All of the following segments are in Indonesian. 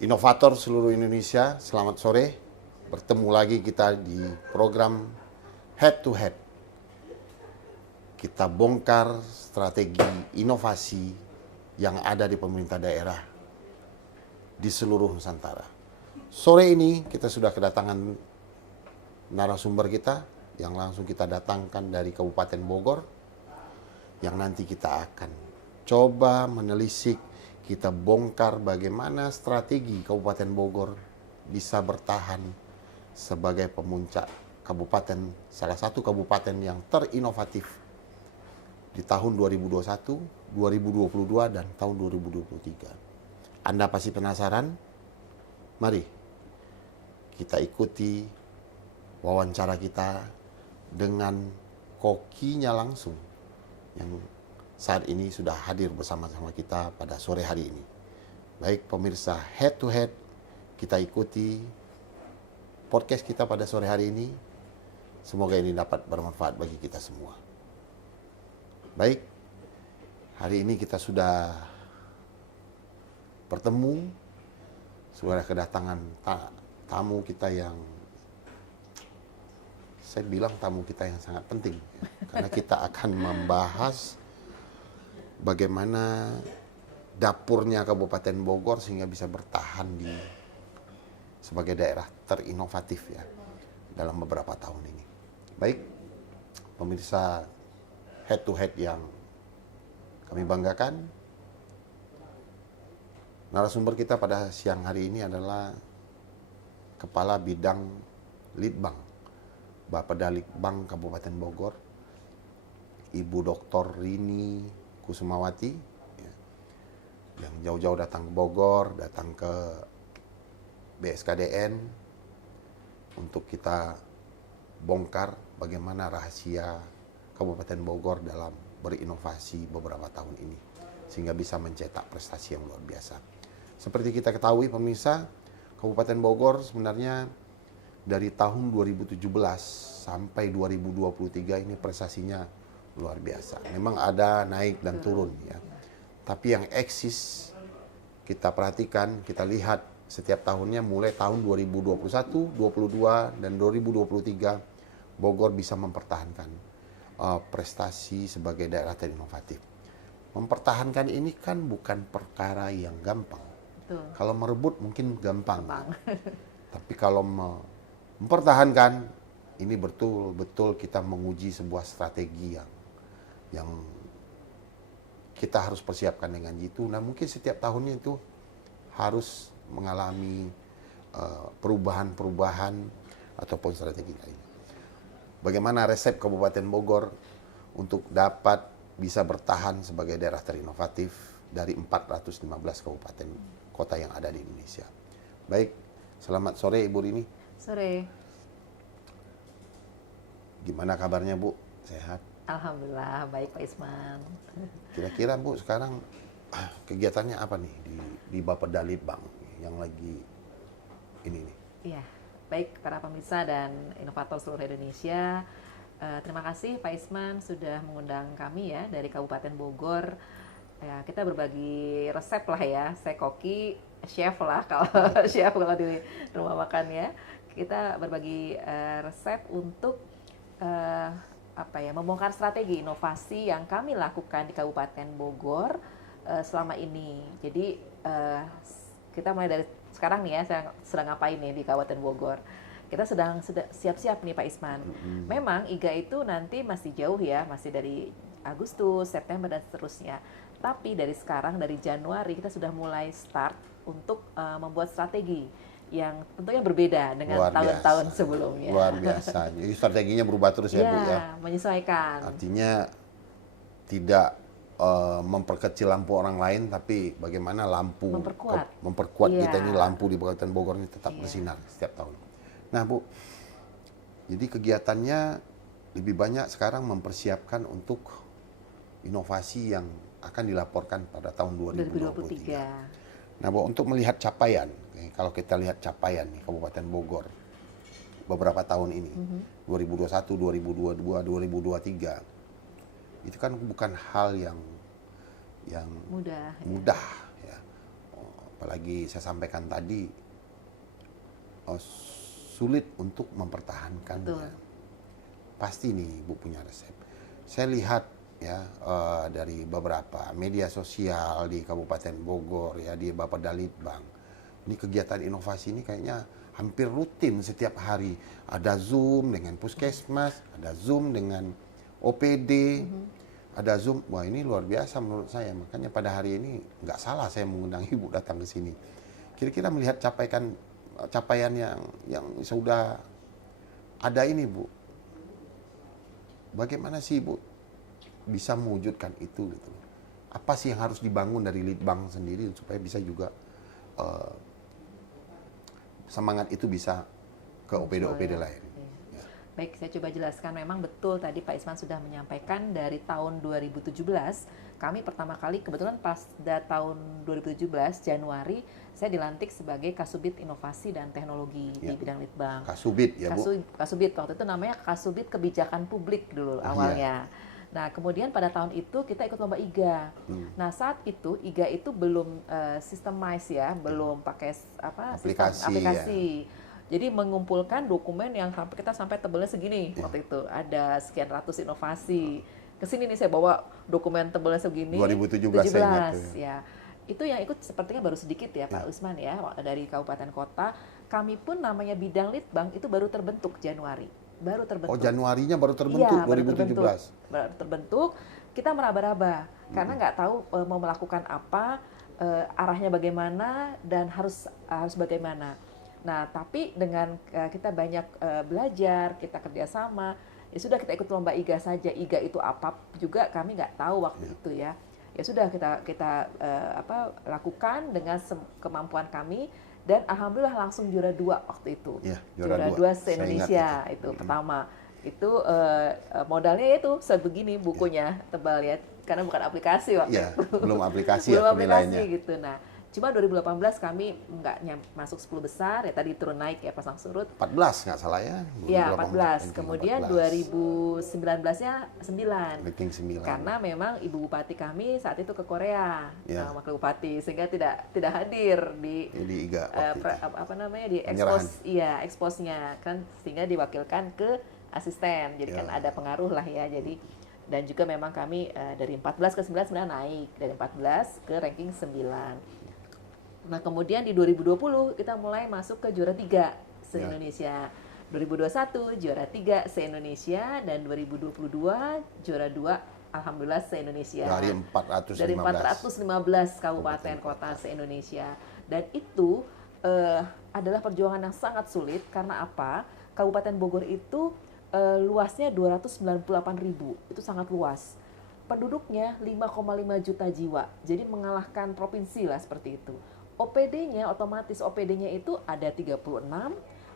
Inovator seluruh Indonesia, selamat sore. Bertemu lagi kita di program Head to Head. Kita bongkar strategi inovasi yang ada di pemerintah daerah di seluruh Nusantara. Sore ini kita sudah kedatangan narasumber kita yang langsung kita datangkan dari Kabupaten Bogor, yang nanti kita akan coba menelisik, kita bongkar bagaimana strategi Kabupaten Bogor bisa bertahan sebagai pemuncak kabupaten, salah satu kabupaten yang terinovatif di tahun 2021, 2022, dan tahun 2023. Anda pasti penasaran? Mari kita ikuti wawancara kita dengan kokinya langsung yang saat ini sudah hadir bersama-sama kita pada sore hari ini. Baik pemirsa Head to Head, kita ikuti podcast kita pada sore hari ini. Semoga ini dapat bermanfaat bagi kita semua. Baik, hari ini kita sudah bertemu, sudah kedatangan tamu kita yang saya bilang tamu kita yang sangat penting, karena kita akan membahas bagaimana dapurnya Kabupaten Bogor sehingga bisa bertahan sebagai daerah terinovatif ya dalam beberapa tahun ini. Baik, pemirsa Head to Head yang kami banggakan, narasumber kita pada siang hari ini adalah Kepala Bidang Litbang Bapedalitbang Kabupaten Bogor, Ibu Dr. Rini Kusumawati, ya, yang jauh-jauh datang ke Bogor, datang ke BSKDN untuk kita bongkar bagaimana rahasia Kabupaten Bogor dalam berinovasi beberapa tahun ini sehingga bisa mencetak prestasi yang luar biasa. Seperti kita ketahui pemirsa, Kabupaten Bogor sebenarnya dari tahun 2017 sampai 2023 ini prestasinya luar biasa. Memang ada naik dan turun ya. Tapi yang eksis kita perhatikan, kita lihat setiap tahunnya mulai tahun 2021, 2022 dan 2023 Bogor bisa mempertahankan prestasi sebagai daerah terinovatif. Mempertahankan ini kan bukan perkara yang gampang. Betul. Kalau merebut mungkin gampang. Tapi kalau mempertahankan, ini betul-betul kita menguji sebuah strategi yang kita harus persiapkan dengan jitu. Nah mungkin setiap tahunnya itu harus mengalami perubahan-perubahan ataupun strategi lain. Bagaimana resep Kabupaten Bogor untuk dapat bisa bertahan sebagai daerah terinovatif dari 415 kabupaten kota yang ada di Indonesia. Baik, selamat sore Ibu Rini. Sore. Gimana kabarnya Bu? Sehat? Alhamdulillah, baik Pak Isman. Kira-kira Bu sekarang kegiatannya apa nih di Bapedalitbang yang lagi ini nih? Iya, baik para pemirsa dan inovator seluruh Indonesia. Terima kasih Pak Isman sudah mengundang kami ya dari Kabupaten Bogor. Ya, kita berbagi resep lah ya. Saya koki, chef lah kalau chef kalau di rumah makan ya. Kita berbagi resep untuk membongkar strategi inovasi yang kami lakukan di Kabupaten Bogor selama ini. Jadi kita mulai dari sekarang nih ya, saya sedang ngapain nih di Kabupaten Bogor. Kita sedang siap-siap nih Pak Isman. Memang IGA itu nanti masih jauh ya, masih dari Agustus, September dan seterusnya. Tapi dari sekarang, dari Januari kita sudah mulai start untuk membuat strategi yang tentunya berbeda dengan tahun-tahun sebelumnya. Luar biasa. Jadi strateginya berubah terus ya Bu ya. Menyesuaikan. Artinya tidak memperkecil lampu orang lain, tapi bagaimana lampu memperkuat kita ini, lampu di Kabupaten Bogor ini tetap bersinar setiap tahun. Nah Bu, jadi kegiatannya lebih banyak sekarang mempersiapkan untuk inovasi yang akan dilaporkan pada tahun 2023. Nah Bu, untuk melihat capaian, kalau kita lihat capaian nih Kabupaten Bogor beberapa tahun ini, 2021, 2022, 2023, itu kan bukan hal yang mudah ya. apalagi saya sampaikan tadi, sulit untuk mempertahankannya. Pasti nih Ibu punya resep. Saya lihat ya dari beberapa media sosial di Kabupaten Bogor ya, di Bapak Dalitbang. Ini kegiatan inovasi ini kayaknya hampir rutin setiap hari. Ada Zoom dengan puskesmas, ada Zoom dengan OPD, ada Zoom. Wah, ini luar biasa menurut saya. Makanya pada hari ini nggak salah saya mengundang Ibu datang ke sini. Kira-kira melihat capaian yang sudah ada ini, Bu. Bagaimana sih Ibu bisa mewujudkan itu gitu? Apa sih yang harus dibangun dari Litbang sendiri supaya bisa juga semangat itu bisa ke OPD-OPD lain? Ya. Baik, saya coba jelaskan. Memang betul tadi Pak Isman sudah menyampaikan dari tahun 2017 kami pertama kali, kebetulan pada tahun 2017 Januari saya dilantik sebagai Kasubit Inovasi dan Teknologi di bidang Litbang. Kasubit ya Bu? Kasubit, waktu itu namanya Kasubit Kebijakan Publik dulu awalnya. Nah, kemudian pada tahun itu kita ikut lomba IGA. Nah, saat itu IGA itu belum systemized ya, belum pakai aplikasi. Jadi mengumpulkan dokumen yang kita sampai tebelnya segini waktu itu. Ada sekian ratus inovasi. Kesini nih saya bawa dokumen tebelnya segini. 2017 saya ingat ya. Itu yang ikut sepertinya baru sedikit ya Pak Usman ya, dari kabupaten kota. Kami pun namanya bidang Litbang itu baru terbentuk Januari. Baru terbentuk. Oh, Januarinya baru terbentuk, iya, 2017. Baru terbentuk, kita meraba-raba karena nggak tahu mau melakukan apa, arahnya bagaimana dan harus bagaimana. Nah, tapi dengan kita banyak belajar, kita kerjasama, ya sudah kita ikut lomba IGA saja. IGA itu apa juga kami nggak tahu waktu itu ya. Ya sudah kita lakukan dengan kemampuan kami. Dan alhamdulillah langsung juara 2 waktu itu. Ya, juara 2 se-Indonesia itu pertama. Itu modalnya itu sebegini bukunya, tebal ya. Karena bukan aplikasi waktu itu. Belum aplikasi belum ya aplikasi penilaiannya. gitu. Nah, cuma 2018 kami nggak masuk 10 besar, ya tadi turun naik ya pasang surut. 14 nggak salah ya? Iya, 14. Kemudian 2019-nya 9. Ranking 9. Karena memang Ibu Bupati kami saat itu ke Korea, Wakil Bupati, sehingga tidak hadir di IGA di expose, exposnya kan, sehingga diwakilkan ke asisten. Jadi kan ada pengaruh lah ya. Jadi dan juga memang kami dari 14 ke 9 sebenarnya naik, dari 14 ke ranking 9. Nah, kemudian di 2020 kita mulai masuk ke juara 3 se-Indonesia. 2021 juara 3 se-Indonesia dan 2022 juara 2 alhamdulillah se-Indonesia. Dari 415. Dari 415 kabupaten kota se-Indonesia. Dan itu adalah perjuangan yang sangat sulit karena apa? Kabupaten Bogor itu luasnya 298.000. Itu sangat luas. Penduduknya 5,5 juta jiwa. Jadi mengalahkan provinsi lah seperti itu. OPD-nya otomatis OPD-nya itu ada 36,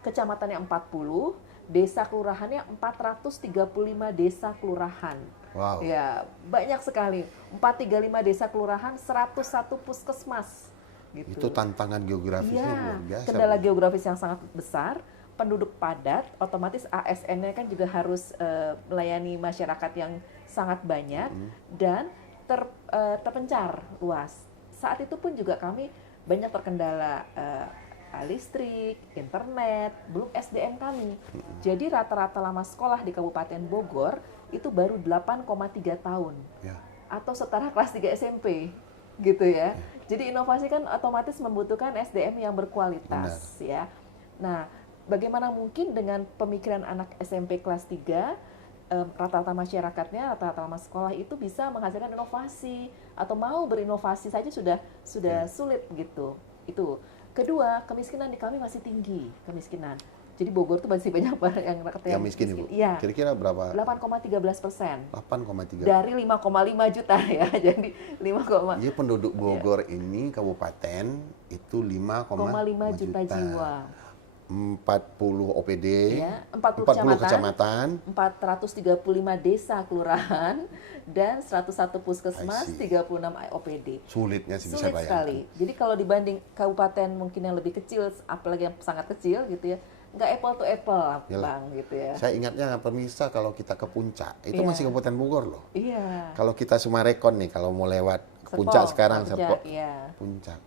kecamatannya 40, desa kelurahannya 435 desa kelurahan. Wow. Ya, banyak sekali. 435 desa kelurahan, 101 puskesmas. Gitu. Itu tantangan geografisnya luar biasa. Kendala geografis yang sangat besar, penduduk padat, otomatis ASN-nya kan juga harus melayani masyarakat yang sangat banyak dan terpencar luas. Saat itu pun juga kami banyak terkendala listrik, internet, belum SDM kami. Jadi rata-rata lama sekolah di Kabupaten Bogor itu baru 8,3 tahun. Atau setara kelas 3 SMP gitu ya. Jadi inovasi kan otomatis membutuhkan SDM yang berkualitas. Ya. Nah, bagaimana mungkin dengan pemikiran anak SMP kelas 3 rata-rata masyarakatnya, rata-rata lama sekolah itu bisa menghasilkan inovasi atau mau berinovasi saja sudah sulit gitu. Itu. Kedua, kemiskinan di kami masih tinggi, kemiskinan. Jadi Bogor tuh masih banyak yang rakyat yang miskin, Bu. Iya. Kira-kira berapa? 8,13%. 8,3. Dari 5,5 juta ya. Jadi 5, Jadi penduduk Bogor ini kabupaten itu 5,5 juta jiwa. 40 OPD, ya, 40 kecamatan, 435 desa kelurahan, dan 101 puskesmas, 36 OPD. Sulitnya sih bisa Sulit bayangkan. sekali. Jadi kalau dibanding kabupaten mungkin yang lebih kecil, apalagi yang sangat kecil gitu ya, nggak apple to apple Bang gitu ya. Saya ingatnya pemirsa kalau kita ke puncak, itu masih Kabupaten Bogor loh. Iya. Kalau kita Sumarekon nih, kalau mau lewat ke puncak sekarang, Puncak, puncak.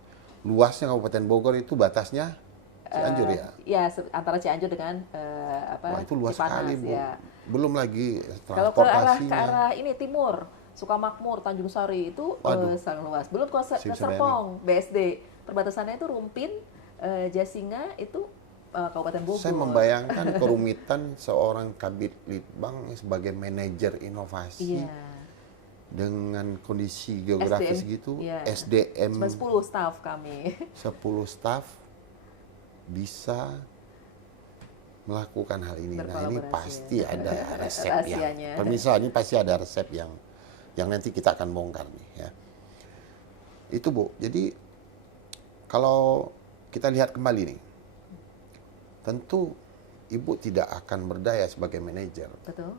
luasnya Kabupaten Bogor itu batasnya Cianjur ya? Ya, antara Cianjur dengan Wah, itu luas Cipanas, sekali, Bu. ya. Belum lagi Kalau ke transportasinya. arah ini timur, Sukamakmur, Tanjung Sari itu Waduh. sangat luas. Belum ke Bisa Serpong, BSD. Perbatasannya itu Rumpin, Jasinga itu Kabupaten Bogor. Saya membayangkan kerumitan seorang Kabid Litbang sebagai manajer inovasi Iya. dengan kondisi geografis SDM, gitu, iya. SDM Cuma 10 staff kami. 10 staf bisa melakukan hal ini. Nah, ini Berkolaborasi, pasti ya. ada resep Rahasianya. yang pemirsa, ini pasti ada resep yang nanti kita akan bongkar nih ya. Itu Bu, jadi kalau kita lihat kembali nih, tentu Ibu tidak akan berdaya sebagai manajer Betul.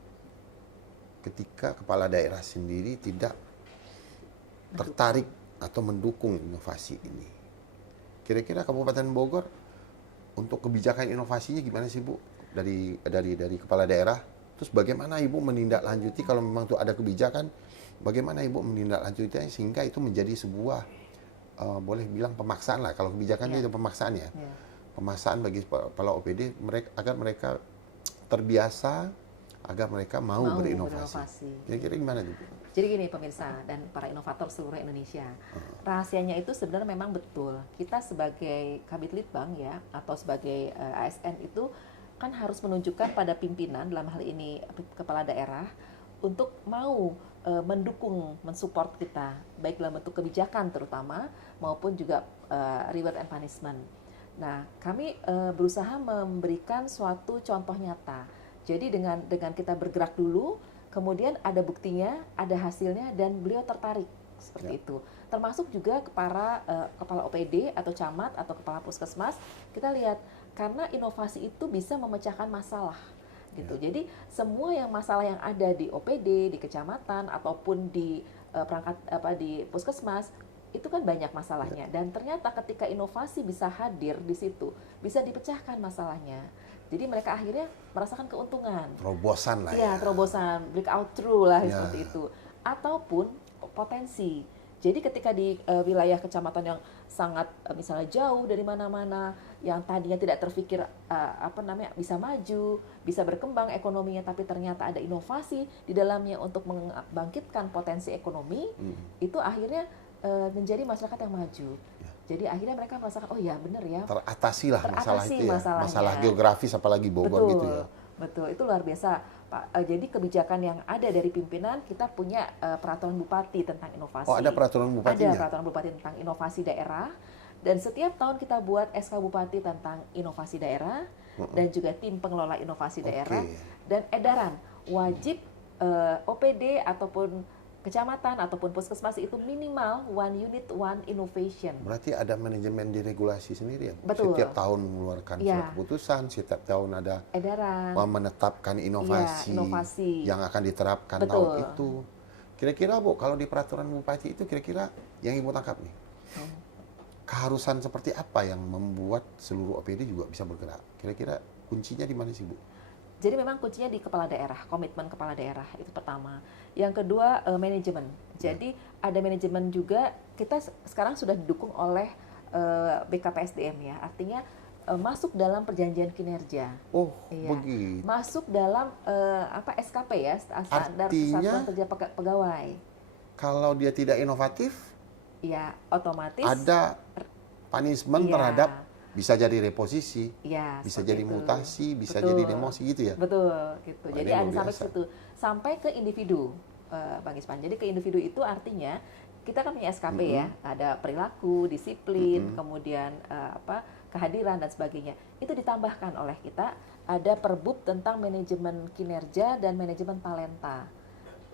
ketika kepala daerah sendiri tidak tertarik atau mendukung inovasi ini. Kira-kira Kabupaten Bogor untuk kebijakan inovasinya gimana sih Bu dari kepala daerah? Terus bagaimana Ibu menindaklanjuti kalau memang tuh ada kebijakan? Bagaimana Ibu menindaklanjutinya sehingga itu menjadi sebuah boleh bilang pemaksaan lah. Kalau kebijakannya itu pemaksaan ya. Pemaksaan bagi kepala OPD agar mereka terbiasa, agar mereka mau berinovasi. Kira-kira gimana tuh? Jadi gini pemirsa dan para inovator seluruh Indonesia, rahasianya itu sebenarnya memang betul. Kita sebagai Kabid Litbang ya, atau sebagai ASN itu kan harus menunjukkan pada pimpinan, dalam hal ini kepala daerah, untuk mau mendukung, mensupport kita, baik dalam bentuk kebijakan terutama, maupun juga reward and punishment. Nah, kami berusaha memberikan suatu contoh nyata. Jadi dengan kita bergerak dulu, kemudian ada buktinya, ada hasilnya, dan beliau tertarik seperti itu. Termasuk juga para kepala OPD atau camat atau kepala puskesmas, kita lihat karena inovasi itu bisa memecahkan masalah. Gitu. Jadi semua masalah yang ada di OPD, di kecamatan ataupun di perangkat di puskesmas itu kan banyak masalahnya, dan ternyata ketika inovasi bisa hadir di situ, bisa dipecahkan masalahnya. Jadi mereka akhirnya merasakan keuntungan. Terobosan lah ya. Terobosan, breakout through lah seperti itu. Ataupun potensi. Jadi ketika di wilayah kecamatan yang sangat misalnya jauh dari mana-mana, yang tadinya tidak terfikir bisa maju, bisa berkembang ekonominya, tapi ternyata ada inovasi di dalamnya untuk membangkitkan potensi ekonomi, itu akhirnya menjadi masyarakat yang maju. Jadi akhirnya mereka merasakan, oh ya benar ya. Teratasi lah masalah itu ya. Masalahnya. Masalah geografis apalagi Bogor gitu ya. Betul, itu luar biasa Pak. Jadi kebijakan yang ada dari pimpinan, kita punya peraturan bupati tentang inovasi. Oh, ada peraturan bupatinya? Ada peraturan bupati tentang inovasi daerah. Dan setiap tahun kita buat SK Bupati tentang inovasi daerah, dan juga tim pengelola inovasi daerah, dan edaran wajib OPD ataupun kecamatan ataupun puskesmas itu minimal 1 unit 1 innovation. Berarti ada manajemen diregulasi sendiri ya? Betul. Setiap tahun mengeluarkan surat keputusan, setiap tahun ada edaran, menetapkan inovasi yang akan diterapkan tahun itu. Kira-kira Bu, kalau di peraturan bupati itu kira-kira yang Ibu tangkap nih, keharusan seperti apa yang membuat seluruh OPD juga bisa bergerak? Kira-kira kuncinya di mana sih Bu? Jadi memang kuncinya di kepala daerah, komitmen kepala daerah itu pertama. Yang kedua manajemen. Jadi ada manajemen juga, kita sekarang sudah didukung oleh BKPSDM ya, artinya masuk dalam perjanjian kinerja. Oh, begitu. Masuk dalam SKP ya, standar Kesatuan Kerja Pegawai. Kalau dia tidak inovatif, ya otomatis ada punishment terhadap. Bisa jadi reposisi, bisa jadi mutasi, bisa jadi demosi gitu ya? Betul, gitu. Jadi ada sampai ke situ. Sampai ke individu, Bang Ispan. Jadi ke individu itu artinya, kita kan punya SKP ya, ada perilaku, disiplin, kemudian kehadiran dan sebagainya. Itu ditambahkan oleh kita, ada perbub tentang manajemen kinerja dan manajemen talenta.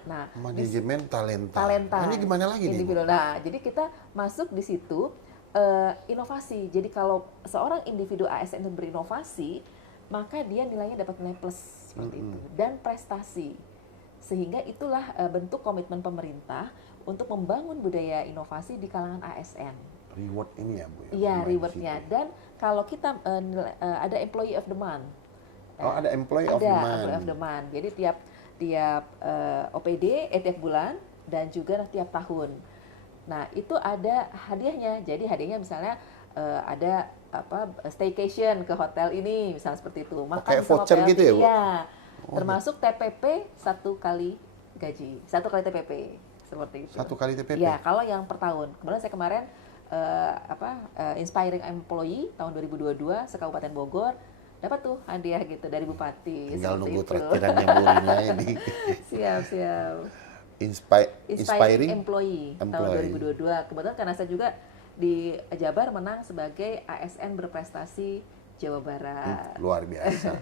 Nah, manajemen talenta. Nah, ini gimana lagi nih? Nah, jadi kita masuk di situ, inovasi. Jadi kalau seorang individu ASN berinovasi, maka dia nilainya dapat nilai plus seperti itu, dan prestasi. Sehingga itulah bentuk komitmen pemerintah untuk membangun budaya inovasi di kalangan ASN. Reward ini ya Bu? Iya, rewardnya. Dan kalau kita ada employee of the month. Oh, ada employee of the month. Ada employee of the month. Jadi tiap OPD tiap bulan dan juga tiap tahun. Nah, itu ada hadiahnya. Jadi hadiahnya misalnya ada apa staycation ke hotel ini, misalnya seperti itu. Makan kayak sama voucher PLT. gitu ya, Bu? Iya. Oh, Termasuk TPP 1 kali gaji, 1 kali TPP seperti itu. 1 kali TPP? Ya, kalau yang per tahun. Kemudian saya kemarin Inspiring Employee tahun 2022 se-Kabupaten Bogor dapat tuh hadiah gitu dari Bupati. Tinggal seperti nunggu itu. traktirannya Bu Rina ini. Siap. Inspiring Employee tahun 2022. Kebetulan karena saya juga di Jabar menang sebagai ASN berprestasi Jawa Barat. Luar biasa.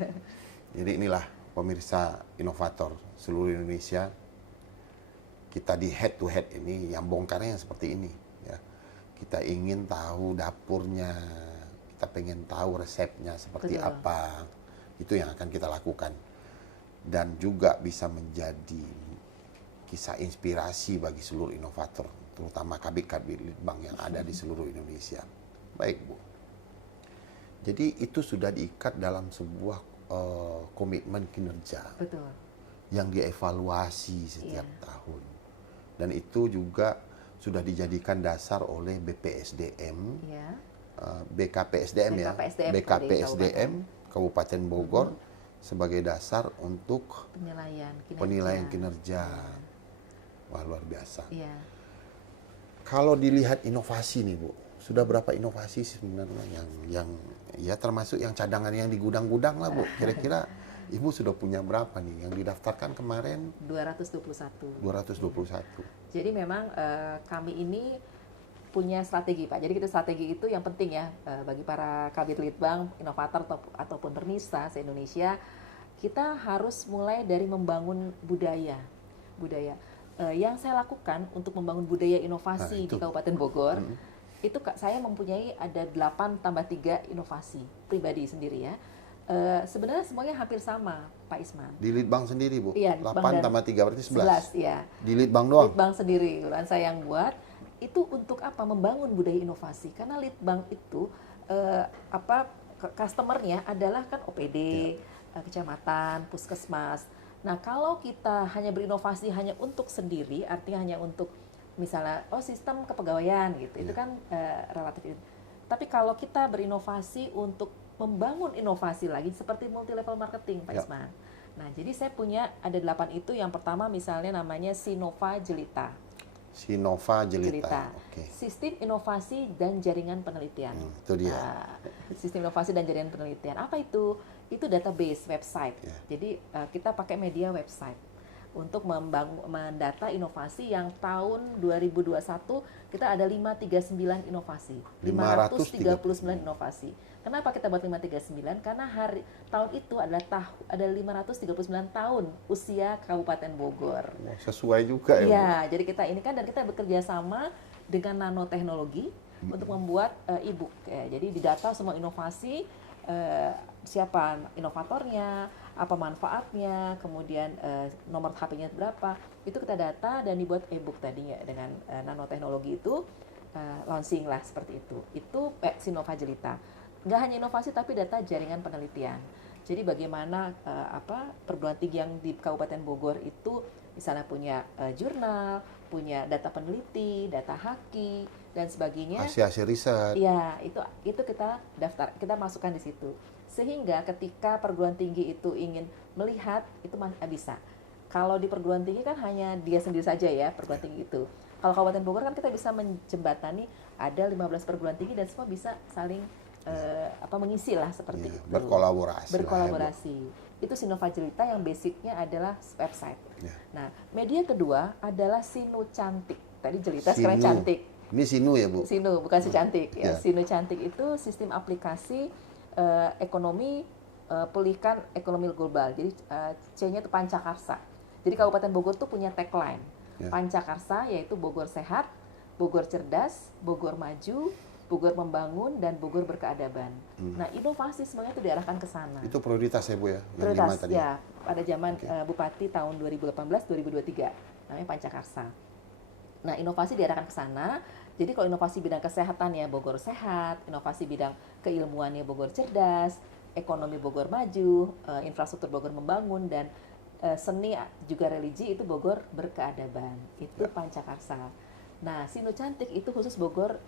Jadi inilah pemirsa inovator seluruh Indonesia. Kita di head to head ini yang bongkarnya yang seperti ini. Ya. Kita ingin tahu dapurnya, kita pengen tahu resepnya seperti Betul. apa. Itu yang akan kita lakukan. Dan juga bisa menjadi kisah inspirasi bagi seluruh inovator, terutama kabit-kabit litbang yang ada di seluruh Indonesia. Baik, Bu. Jadi itu sudah diikat dalam sebuah komitmen kinerja. Betul. Yang dievaluasi setiap tahun. Dan itu juga sudah dijadikan dasar oleh BPSDM, BKPSDM ya, BKPSDM Kabupaten Bogor sebagai dasar untuk penilaian kinerja. Wah, luar biasa. Iya. Kalau dilihat inovasi nih, Bu, sudah berapa inovasi sebenarnya yang ya termasuk yang cadangan yang di gudang-gudang lah, Bu. Kira-kira Ibu sudah punya berapa nih yang didaftarkan kemarin? 221. 221. Jadi memang kami ini punya strategi, Pak. Jadi strategi itu yang penting ya bagi para kabit litbang, inovator ataupun Bernisa se-Indonesia. Kita harus mulai dari membangun budaya. Yang saya lakukan untuk membangun budaya inovasi di Kabupaten Bogor, itu saya mempunyai ada 8+3 inovasi pribadi sendiri ya. Sebenarnya semuanya hampir sama, Pak Isman. Di litbang sendiri, Bu? Iya, 8+3 berarti 11? 11, ya. Di litbang doang? Litbang sendiri, kebetulan saya yang buat. Itu untuk apa? Membangun budaya inovasi. Karena litbang itu, customer-nya adalah kan OPD, kecamatan, puskesmas. Nah, kalau kita hanya berinovasi hanya untuk sendiri, artinya hanya untuk misalnya sistem kepegawaian gitu, itu kan relatif. Tapi kalau kita berinovasi untuk membangun inovasi lagi seperti multi level marketing, Pak Isman. Nah, jadi saya punya ada 8 itu. Yang pertama misalnya namanya Sinova Jelita. Sinova Jelita. Okay. Sistem inovasi dan jaringan penelitian. Itu dia. Nah, sistem inovasi dan jaringan penelitian. Apa itu? Itu database website. Jadi kita pakai media website untuk mendata inovasi yang tahun 2021 kita ada 539 inovasi. 539 inovasi. Kenapa kita buat 539? Karena tahun itu adalah ada 539 tahun usia Kabupaten Bogor. Sesuai juga ya, Bu? Iya, jadi kita ini kan dan kita bekerja sama dengan nanoteknologi untuk membuat e-book. Jadi didata semua inovasi, siapa inovatornya, apa manfaatnya, kemudian nomor HP-nya berapa, itu kita data dan dibuat e-book tadinya dengan nanoteknologi itu launching lah seperti itu. Itu Sinova Jelita. Nggak hanya inovasi tapi data jaringan penelitian. Jadi bagaimana perguruan tinggi yang di Kabupaten Bogor itu misalnya punya jurnal, punya data peneliti, data haki dan sebagainya. Hasil riset. Iya, itu kita daftar, kita masukkan di situ. Sehingga ketika perguruan tinggi itu ingin melihat itu bisa. Kalau di perguruan tinggi kan hanya dia sendiri saja ya perguruan tinggi itu. Kalau Kabupaten Bogor kan kita bisa menjembatani ada 15 perguruan tinggi dan semua bisa saling mengisi lah seperti itu. Berkolaborasi. Itu Sinova Jelita yang basicnya adalah website. Nah, media kedua adalah Sinu Cantik. Tadi Jelita sekarang Cantik. Ini Sinu ya, Bu? Sinu, bukan si Cantik. Ya. Sinu Cantik itu sistem aplikasi ekonomi pulihkan ekonomi global. Jadi C-nya itu Pancakarsa. Jadi Kabupaten Bogor tuh punya tagline. Pancakarsa yaitu Bogor sehat, Bogor cerdas, Bogor maju, Bogor membangun, dan Bogor berkeadaban. Nah, inovasi semuanya itu diarahkan ke sana. Itu prioritas ya, Bu ya? Prioritas ya, pada zaman Bupati tahun 2018-2023, namanya Pancakarsa. Nah, inovasi diarahkan ke sana. Jadi kalau inovasi bidang kesehatan ya Bogor sehat, inovasi bidang keilmuannya Bogor cerdas, ekonomi Bogor maju, infrastruktur Bogor membangun, dan seni juga religi itu Bogor berkeadaban. Itu Pancakarsa. Nah, Sino Cantik itu khusus Bogor,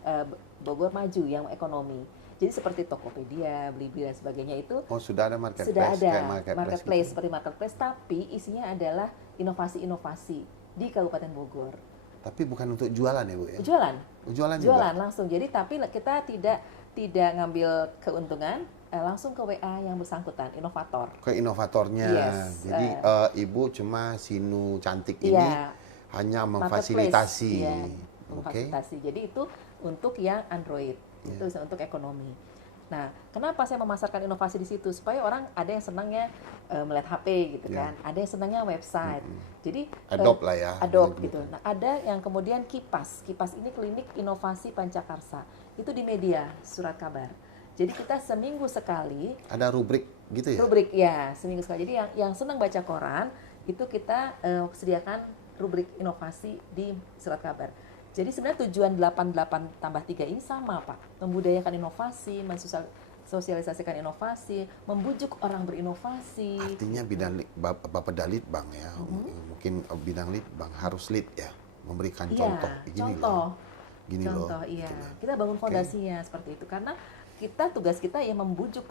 Bogor Maju yang ekonomi. Jadi seperti Tokopedia, Blibli dan sebagainya itu Oh, sudah ada marketplace, sudah ada kayak marketplace gitu. seperti marketplace, tapi isinya adalah inovasi-inovasi di Kabupaten Bogor. Tapi bukan untuk jualan ya, Bu ya? Jualan, Oh, jualan juga? jualan langsung. Jadi tapi kita tidak ngambil keuntungan, langsung ke WA yang bersangkutan, inovator. Ke inovatornya. Yes, Jadi Ibu cuma Sino Cantik ini Iya, hanya marketplace, memfasilitasi. iya, Oke. memfasilitasi. Jadi itu untuk yang Android, itu untuk ekonomi. Nah, kenapa saya memasarkan inovasi di situ? Supaya orang ada yang senangnya melihat HP gitu Ya. kan, ada yang senangnya website. Jadi Adopt lah ya. Adopt gitu. Nah, ada yang kemudian Kipas. Kipas ini klinik inovasi Pancakarsa. Itu di media surat kabar. Jadi kita seminggu sekali Ada rubrik gitu ya? rubrik ya seminggu sekali. Jadi yang senang baca koran itu kita sediakan rubrik inovasi di surat kabar. Jadi sebenarnya tujuan 88+3 ini sama Pak, membudayakan inovasi, mensosialisasikan inovasi, membujuk orang berinovasi. Artinya bidang Bapak Dalit Bang ya, mungkin bidang lead Bang harus lead ya, memberikan Iya, contoh. Gini contoh. loh, gini loh. Contoh, iya. gitu loh. Kita bangun fondasinya seperti itu karena tugas kita ya membujuk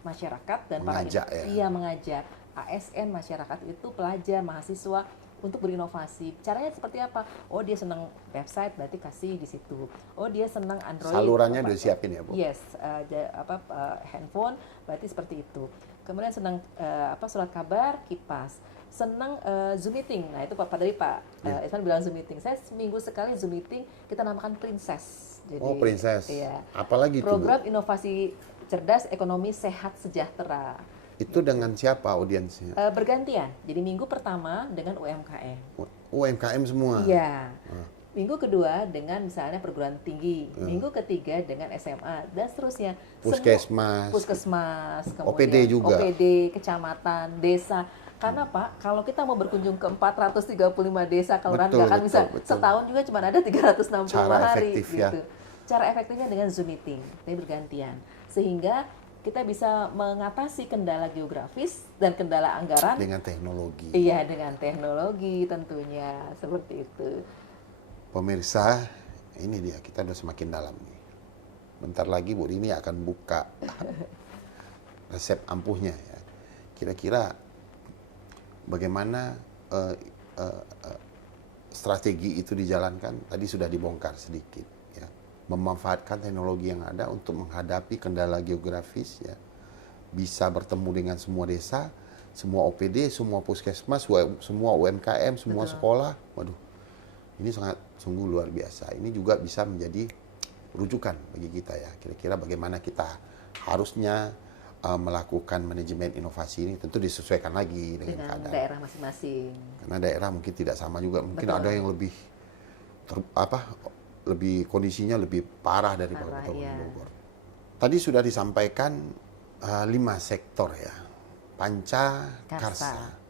masyarakat dan Mengajak ya. iya mengajak ASN masyarakat itu pelajar, mahasiswa untuk berinovasi. Caranya seperti apa? Oh, dia senang website berarti kasih di situ. Oh, dia senang Android. Salurannya udah siapin ya, Bu? Yes, handphone berarti seperti itu. Kemudian senang surat kabar, Kipas. Senang Zoom meeting. Nah, itu Pak dari Pak Irfan bilang Zoom meeting. Saya seminggu sekali Zoom meeting kita namakan Princess. Jadi, Oh, Princess. Iya. Apalagi itu, Bu? Program inovasi cerdas ekonomi sehat sejahtera. Itu dengan siapa audiensnya? Bergantian. Jadi minggu pertama dengan UMKM. UMKM semua? Iya. Minggu kedua dengan misalnya perguruan tinggi. Minggu ketiga dengan SMA dan seterusnya. Puskesmas. Puskesmas, OPD kemudian juga. OPD, kecamatan, desa. Karena Pak, kalau kita mau berkunjung ke 435 desa kelurahan Betul, nggak akan bisa betul. setahun juga cuma ada 365 Cara hari efektif gitu. ya. Cara efektifnya dengan Zoom meeting, tapi bergantian. Sehingga kita bisa mengatasi kendala geografis dan kendala anggaran Dengan teknologi. iya dengan teknologi tentunya seperti itu. Pemirsa, ini dia, kita udah semakin dalam nih. Bentar lagi Bu Rini akan buka resep ampuhnya ya. Kira-kira bagaimana strategi itu dijalankan? Tadi sudah dibongkar sedikit ya. Memanfaatkan teknologi yang ada untuk menghadapi kendala geografis ya. Bisa bertemu dengan semua desa, semua OPD, semua puskesmas, semua UMKM, semua sekolah. Waduh. Ini sangat sungguh luar biasa. Ini juga bisa menjadi rujukan bagi kita ya. Kira-kira bagaimana kita harusnya melakukan manajemen inovasi ini, tentu disesuaikan lagi dengan keadaan. Daerah masing-masing. Karena daerah mungkin tidak sama juga. Mungkin Betul. ada yang lebih lebih kondisinya lebih parah dari Parah, Kabupaten iya. Bogor. Tadi sudah disampaikan 5 sektor ya. Pancakarsa.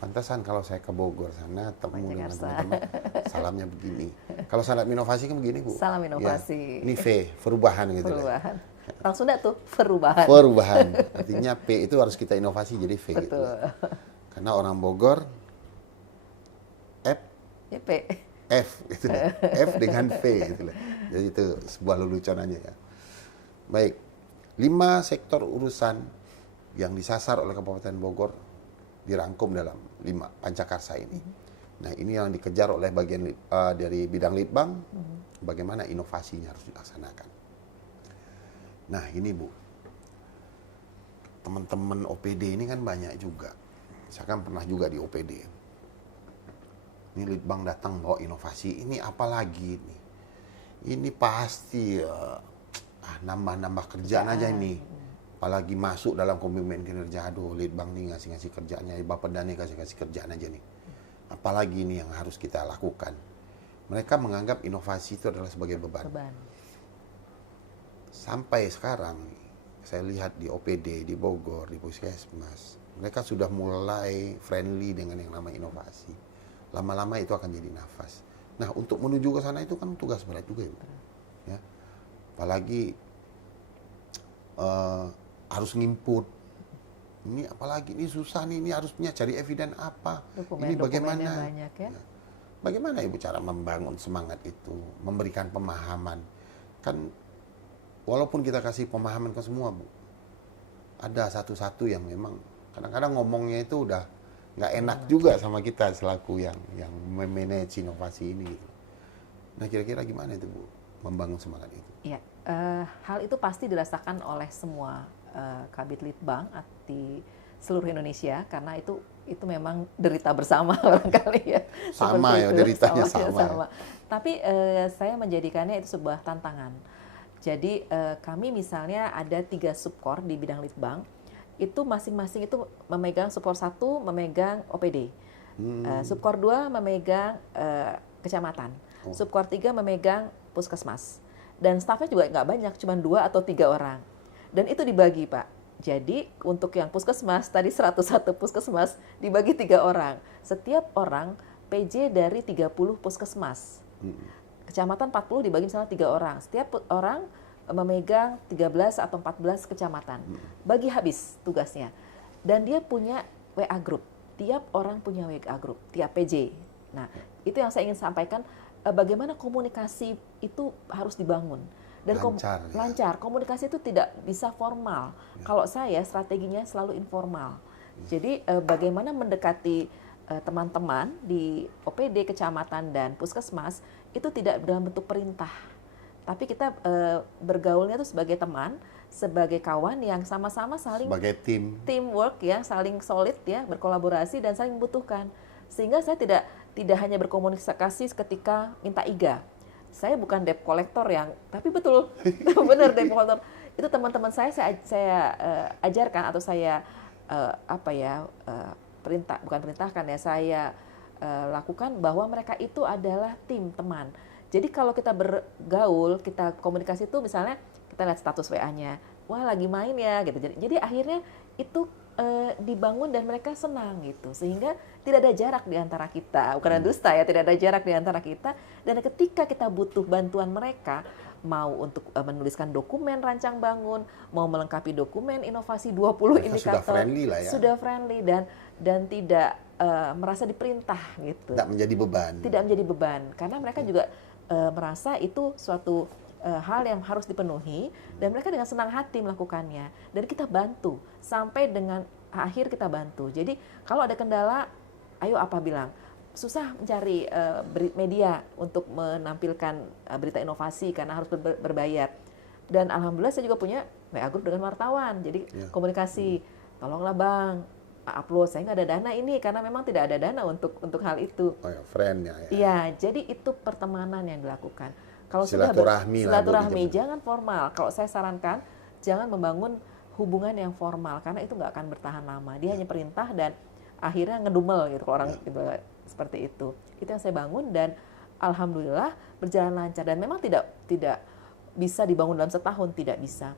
Pantasan kalau saya ke Bogor sana temu dengan Pancakarsa. teman-teman, salamnya begini. Kalau salam inovasi kan begini, Bu. Salam inovasi. Ya, ini V, perubahan gitu. Perubahan. Orang Sunda tuh perubahan. Perubahan. Artinya P itu harus kita inovasi jadi V gitu. Betul. Karena orang Bogor YP. F gitu. F dengan V gitu. Jadi itu sebuah lelucon aja ya. Baik. 5 sektor urusan yang disasar oleh Kabupaten Bogor dirangkum dalam 5 Pancakarsa ini. Nah, ini yang dikejar oleh bagian dari bidang Litbang, bagaimana inovasinya harus dilaksanakan. Nah, ini Bu, teman-teman OPD ini kan banyak juga. Saya kan pernah juga di OPD. Ini Litbang datang bawa inovasi, ini apa lagi nih? Ini pasti nambah-nambah kerjaan aja ini. Apalagi masuk dalam komitmen kinerja, aduh Litbang nih ngasih-ngasih kerjaannya, Bapak Dani kasih-kasih kerjaan aja nih. Apalagi ini yang harus kita lakukan. Mereka menganggap inovasi itu adalah sebagai beban. Sampai sekarang, saya lihat di OPD, di Bogor, di Puskesmas, mereka sudah mulai friendly dengan yang namanya inovasi. Lama-lama itu akan jadi nafas. Nah, untuk menuju ke sana itu kan tugas berat juga ya. Apalagi harus ngimput. Ini apalagi ini susah nih, ini harusnya cari eviden apa? Dokumen, ini bagaimana? banyak ya. Bagaimana Ibu cara membangun semangat itu, memberikan pemahaman? Kan walaupun kita kasih pemahaman ke semua, Bu, ada satu-satu yang memang kadang-kadang ngomongnya itu udah nggak enak juga sama kita selaku yang memanage inovasi ini. Gitu. Nah, kira-kira gimana itu, Bu, membangun semangat itu? Ya, hal itu pasti dirasakan oleh semua Kabid Litbang di seluruh Indonesia, karena itu memang derita bersama barangkali ya. Sama ya, deritanya sama. Ya. Tapi saya menjadikannya itu sebuah tantangan. Jadi kami misalnya ada 3 subkor di bidang Litbang, itu masing-masing itu memegang subkor 1 memegang OPD, subkor 2 memegang kecamatan, subkor 3 memegang puskesmas, dan stafnya juga nggak banyak, cuma 2 atau 3 orang, dan itu dibagi, Pak. Jadi untuk yang puskesmas tadi 101 puskesmas dibagi 3 orang, setiap orang PJ dari 30 puskesmas. Kecamatan 40 dibagi misalnya 3 orang, setiap orang memegang 13 atau 14 kecamatan. Bagi habis tugasnya. Dan dia punya WA group. Tiap orang punya WA group, tiap PJ. Nah, itu yang saya ingin sampaikan, bagaimana komunikasi itu harus dibangun. Dan lancar. Komunikasi itu tidak bisa formal. Ya. Kalau saya strateginya selalu informal. Jadi bagaimana mendekati teman-teman di OPD, kecamatan, dan puskesmas itu tidak dalam bentuk perintah. Tapi kita bergaulnya itu sebagai teman, sebagai kawan yang sama-sama saling sebagai teamwork ya, saling solid ya, berkolaborasi dan saling membutuhkan. Sehingga saya tidak hanya berkomunikasi ketika minta IGA. Saya bukan debt collector tapi betul, benar debt collector. Itu teman-teman saya ajarkan atau saya perintahkan ya, saya lakukan bahwa mereka itu adalah tim teman. Jadi kalau kita bergaul, kita komunikasi itu misalnya kita lihat status WA-nya, wah lagi main ya gitu. Jadi akhirnya itu dibangun dan mereka senang gitu, sehingga tidak ada jarak di antara kita, bukan dusta ya, tidak ada jarak di antara kita. Dan ketika kita butuh bantuan mereka, mau untuk menuliskan dokumen rancang bangun, mau melengkapi dokumen inovasi 20 indikator, sudah friendly lah ya, sudah friendly dan tidak merasa diperintah gitu, tidak menjadi beban, karena mereka juga merasa itu suatu hal yang harus dipenuhi, dan mereka dengan senang hati melakukannya, dan kita bantu sampai dengan akhir kita bantu. Jadi kalau ada kendala, ayo apa bilang, susah mencari media untuk menampilkan berita inovasi karena harus berbayar, dan alhamdulillah saya juga punya WA group dengan wartawan, jadi komunikasi, tolonglah Bang upload, saya nggak ada dana ini karena memang tidak ada dana untuk hal itu. Friend ya. Iya, jadi itu pertemanan yang dilakukan. Kalau silaturahmi, silaturahmi jangan formal. Kalau saya sarankan jangan membangun hubungan yang formal karena itu nggak akan bertahan lama. Dia hanya perintah dan akhirnya ngedumel gitu kalau orang gitu, seperti itu. Itu yang saya bangun dan alhamdulillah berjalan lancar, dan memang tidak bisa dibangun dalam setahun, tidak bisa.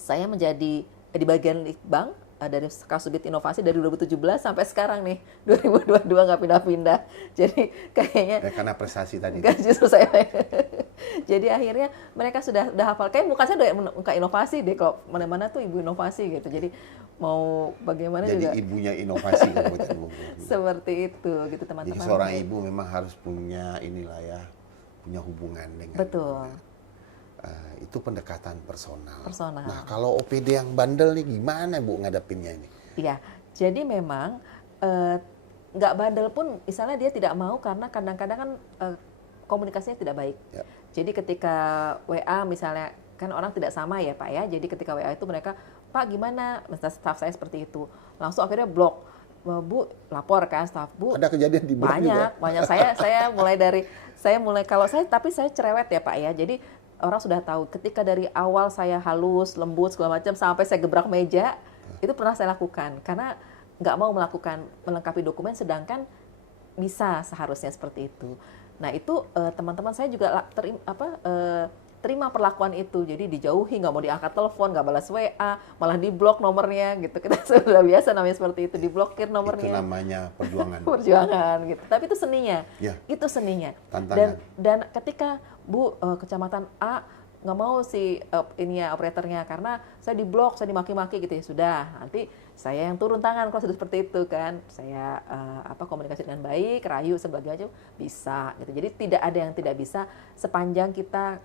Saya menjadi di bagian Litbang dari Kasubit Inovasi dari 2017 sampai sekarang nih 2022 nggak pindah-pindah. Jadi kayaknya karena prestasi tadi. Justru saya. Jadi akhirnya mereka sudah hafal. Kayak muka saya udah muka inovasi deh, kalau mana-mana tuh ibu inovasi gitu. Jadi mau bagaimana jadi juga. Jadi ibunya inovasi Kabupaten Bogor. Seperti itu gitu teman-teman. Jadi seorang ibu memang harus punya punya hubungan dengan. Betul. Itu pendekatan personal. Nah, kalau OPD yang bandel nih gimana Bu ngadepinnya ini? Iya, jadi memang nggak bandel pun misalnya dia tidak mau karena kadang-kadang kan komunikasinya tidak baik. Ya. Jadi ketika WA misalnya, kan orang tidak sama ya Pak ya, jadi ketika WA itu mereka, Pak gimana, misalnya staff saya seperti itu, langsung akhirnya blok. Bu lapor kan staff, Bu. Ada kejadian di blok juga? Banyak. Tapi saya cerewet ya Pak ya, jadi orang sudah tahu ketika dari awal saya halus, lembut, segala macam, sampai saya gebrak meja, itu pernah saya lakukan. Karena nggak mau melengkapi dokumen, sedangkan bisa seharusnya seperti itu. Nah itu teman-teman saya juga terima perlakuan itu. Jadi dijauhi, nggak mau diangkat telepon, nggak balas WA, malah diblok nomornya gitu. Kita sudah biasa namanya seperti itu, diblokir nomornya. Itu namanya perjuangan. Perjuangan gitu. Tapi itu seninya. Ya. Itu seninya. Tantangan. Dan ketika Bu, kecamatan A nggak mau si operatornya karena saya diblok, saya dimaki-maki gitu ya. Sudah, nanti saya yang turun tangan kalau sudah seperti itu kan. Saya komunikasi dengan baik, rayu sebagainya bisa gitu. Jadi tidak ada yang tidak bisa sepanjang kita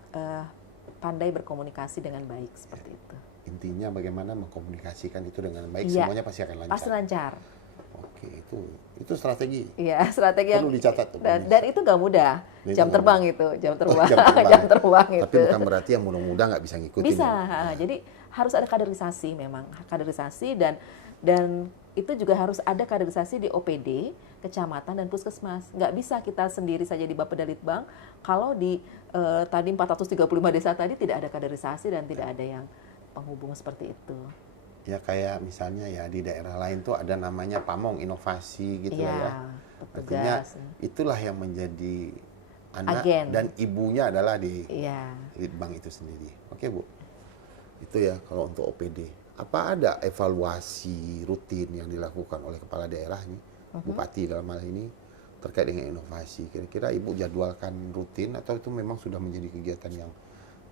pandai berkomunikasi dengan baik seperti itu. Intinya bagaimana mengkomunikasikan itu dengan baik, Iya, semuanya pasti akan lancar. pasti lancar. Oke, itu strategi. Iya, strategi yang perlu dicatat tuh. dan itu nggak mudah. Itu Jam nggak terbang mudah. itu, jam terbang, jam terbang. jam terbang Tapi itu. bukan berarti yang muda-muda nggak bisa ngikutin. Bisa, ya. jadi harus ada kaderisasi memang, kaderisasi dan itu juga harus ada kaderisasi di OPD, kecamatan dan puskesmas. Nggak bisa kita sendiri saja di Bapedalitbang kalau di tadi 435 desa tadi tidak ada kaderisasi dan tidak ada yang penghubung seperti itu. Ya kayak misalnya ya di daerah lain tuh ada namanya pamong inovasi gitu Iya, lah ya. Artinya petugas. itulah yang menjadi anak Agen. dan ibunya adalah di Iya. Litbang itu sendiri. Oke Bu, itu ya kalau untuk OPD. Apa ada evaluasi rutin yang dilakukan oleh kepala daerah nih, bupati dalam hal ini terkait dengan inovasi? Kira-kira Ibu jadwalkan rutin atau itu memang sudah menjadi kegiatan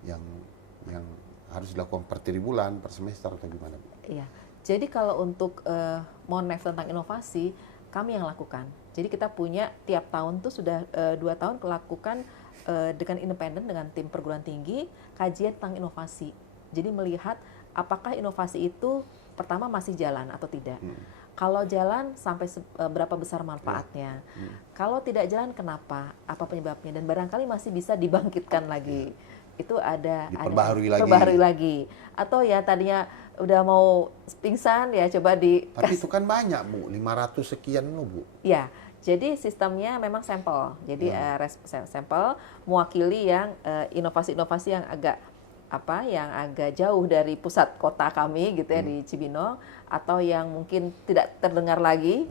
yang harus dilakukan per 3 bulan, per semester atau gimana Bu? Iya, jadi kalau untuk Monef tentang inovasi, kami yang lakukan. Jadi kita punya tiap tahun tuh sudah 2 tahun melakukan dengan independen dengan tim perguruan tinggi kajian tentang inovasi. Jadi melihat apakah inovasi itu pertama masih jalan atau tidak. Kalau jalan sampai berapa besar manfaatnya. Kalau tidak jalan kenapa? Apa penyebabnya? Dan barangkali masih bisa dibangkitkan lagi. Itu Diperbaharui lagi. Atau ya tadinya udah mau pingsan ya coba Tapi itu kan banyak Bu, 500 sekian loh Bu. Ya, jadi sistemnya memang sampel. Jadi sampel mewakili yang inovasi-inovasi yang agak jauh dari pusat kota kami gitu ya di Cibinong, atau yang mungkin tidak terdengar lagi.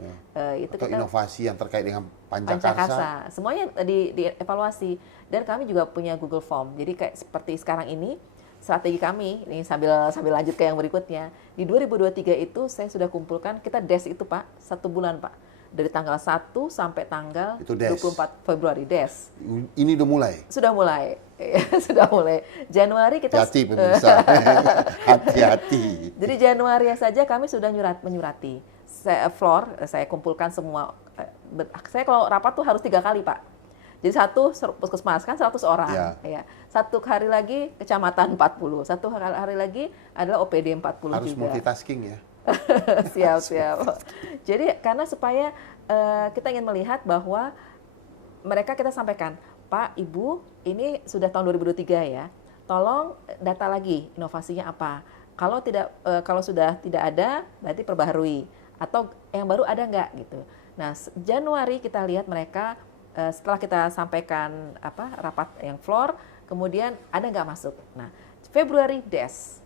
Itu atau kita inovasi yang terkait dengan Pancakarsa. Pancakarsa. Semuanya dievaluasi. Dan kami juga punya Google Form. Jadi kayak seperti sekarang ini strategi kami ini sambil lanjut ke yang berikutnya. Di 2023 itu saya sudah kumpulkan, kita DES itu Pak, 1 bulan Pak. Dari tanggal 1 sampai tanggal Itu DES. 24 Februari DES. Ini udah mulai. Sudah mulai. Sudah mulai. Januari kita Hati-hati pemirsa. Hati-hati. Jadi Januari saja kami sudah menyurati. Saya kumpulkan semua. Saya kalau rapat tuh harus 3 kali Pak. Jadi satu puskesmas kan 100 orang. Ya. Satu hari lagi kecamatan 40. Satu hari lagi adalah OPD 40 Harus juga. multitasking ya. Siap. Jadi karena supaya kita ingin melihat bahwa kita sampaikan, Pak, Ibu, ini sudah tahun 2023 ya. Tolong data lagi inovasinya apa. Kalau sudah tidak ada, berarti perbaharui. Atau yang baru ada nggak gitu. Nah, Januari kita lihat mereka setelah kita sampaikan rapat yang floor, kemudian ada nggak masuk. Nah, Februari DES.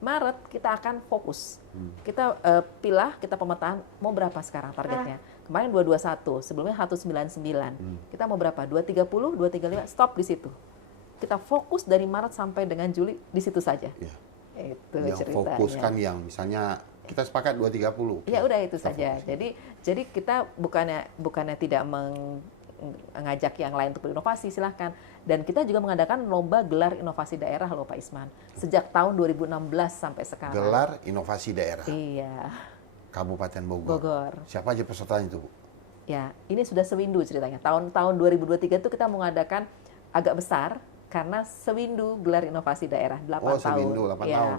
Maret kita akan fokus. Kita pilah, kita pemetaan mau berapa sekarang targetnya. Kemarin 221, sebelumnya 199. Kita mau berapa? 230, 235, stop di situ. Kita fokus dari Maret sampai dengan Juli di situ saja. Ya. Itu Yang ceritanya. fokus kan yang misalnya kita sepakat 230. Ya udah itu saja. Jadi kita bukannya tidak mengajak yang lain untuk berinovasi, silahkan. Dan kita juga mengadakan lomba gelar inovasi daerah loh Pak Isman. Sejak tahun 2016 sampai sekarang. Gelar inovasi daerah. Iya. Kabupaten Bogor. Siapa aja pesertanya itu Bu? Ya, ini sudah sewindu ceritanya. Tahun 2023 itu kita mengadakan agak besar karena sewindu gelar inovasi daerah 8 tahun. Sewindu 8 tahun.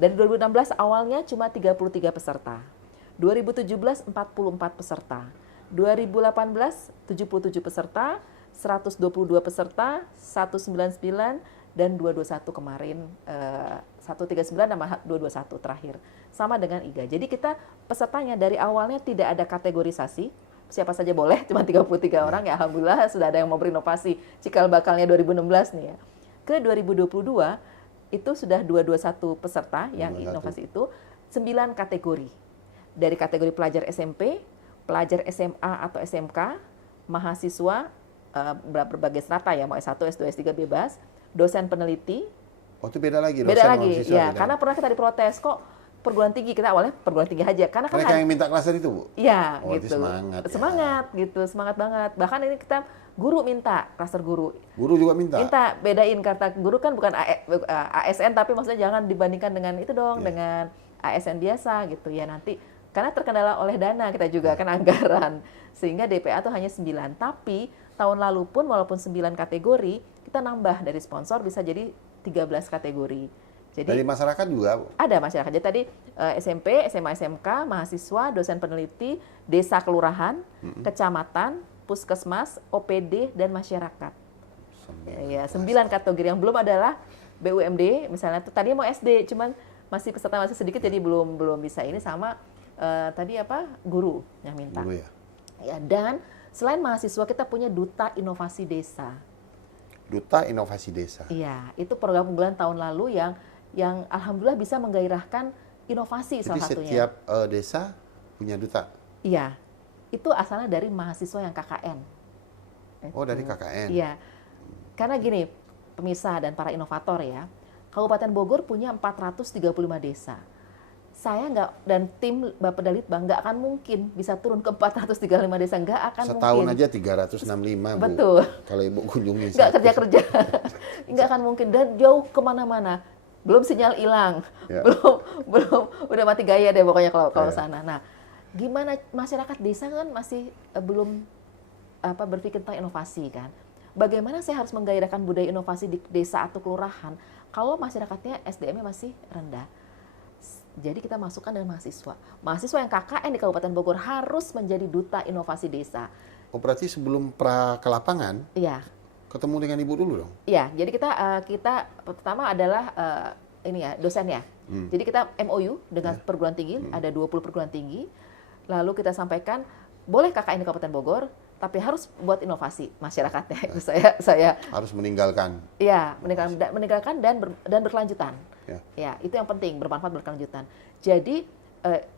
Dari 2016 awalnya cuma 33 peserta. 2017 44 peserta. 2018 77 peserta, 122 peserta, 199 dan 221 kemarin 139 sama 221 terakhir. Sama dengan IGA. Jadi kita pesertanya dari awalnya tidak ada kategorisasi. Siapa saja boleh, cuma 33 orang ya alhamdulillah sudah ada yang mau berinovasi. Cikal bakalnya 2016 nih ya. Ke 2022 itu sudah 221 peserta yang inovasi itu, 9 kategori. Dari kategori pelajar SMP, pelajar SMA atau SMK, mahasiswa berbagai strata ya, mau S1, S2, S3 bebas, dosen peneliti. Oh itu beda lagi. Beda lagi, ya. Karena pernah kita diprotes kok perguruan tinggi. Kita awalnya perguruan tinggi aja karena kan Mereka yang minta klaster itu, Bu? iya Oh, itu gitu. semangat ya. Semangat gitu, semangat banget. Bahkan ini kita guru minta, klaster guru. Guru juga minta? Minta, bedain kata guru kan bukan ASN tapi maksudnya jangan dibandingkan dengan itu dong, Iya. dengan ASN biasa gitu ya nanti. Karena terkendala oleh dana kita juga kan anggaran. Sehingga DPA tuh hanya 9. Tapi tahun lalu pun walaupun 9 kategori, kita nambah dari sponsor bisa jadi 13 kategori. Jadi Dari masyarakat juga, Bu? ada masyarakat. Jadi tadi SMP, SMA, SMK, mahasiswa, dosen peneliti, desa kelurahan, kecamatan, puskesmas, OPD, dan masyarakat. Ya, 9 kategori. Yang belum adalah BUMD, misalnya tadinya mau SD, cuman masih peserta masih sedikit, jadi belum bisa ini sama tadi apa guru yang minta. Guru ya? Ya, dan selain mahasiswa kita punya duta inovasi desa. Duta Inovasi Desa. Iya, itu program unggulan tahun lalu yang alhamdulillah bisa menggairahkan inovasi Jadi salah satunya. setiap desa punya duta? Iya, itu asalnya dari mahasiswa yang KKN. Oh, dari KKN? Iya, karena gini, pemirsa dan para inovator ya, Kabupaten Bogor punya 435 desa. Saya nggak, dan tim Bapak Dalitbang nggak akan mungkin bisa turun ke 435 desa, nggak akan Setahun mungkin. aja 365, Bu. Betul. Kalau Ibu kunjungi Nggak satu. kerja-kerja, nggak akan mungkin, dan jauh kemana-mana. Belum sinyal hilang, Ya. belum udah mati gaya deh pokoknya kalau Ya. sana. Nah, gimana masyarakat desa kan masih belum berpikir tentang inovasi kan. Bagaimana saya harus menggairahkan budaya inovasi di desa atau kelurahan kalau masyarakatnya SDM-nya masih rendah. Jadi kita masukkan dengan mahasiswa. Mahasiswa yang KKN di Kabupaten Bogor harus menjadi duta inovasi desa. Oh, berarti sebelum pra ke lapangan, Iya. ketemu dengan Ibu dulu dong? Iya, jadi kita pertama adalah ini ya, dosen ya. Jadi kita MOU dengan perguruan tinggi, ada 20 perguruan tinggi. Lalu kita sampaikan, boleh KKN di Kabupaten Bogor, tapi harus buat inovasi masyarakatnya. Itu saya Harus meninggalkan. iya, meninggalkan dan berkelanjutan. Ya. Ya, itu yang penting, bermanfaat berkelanjutan. Jadi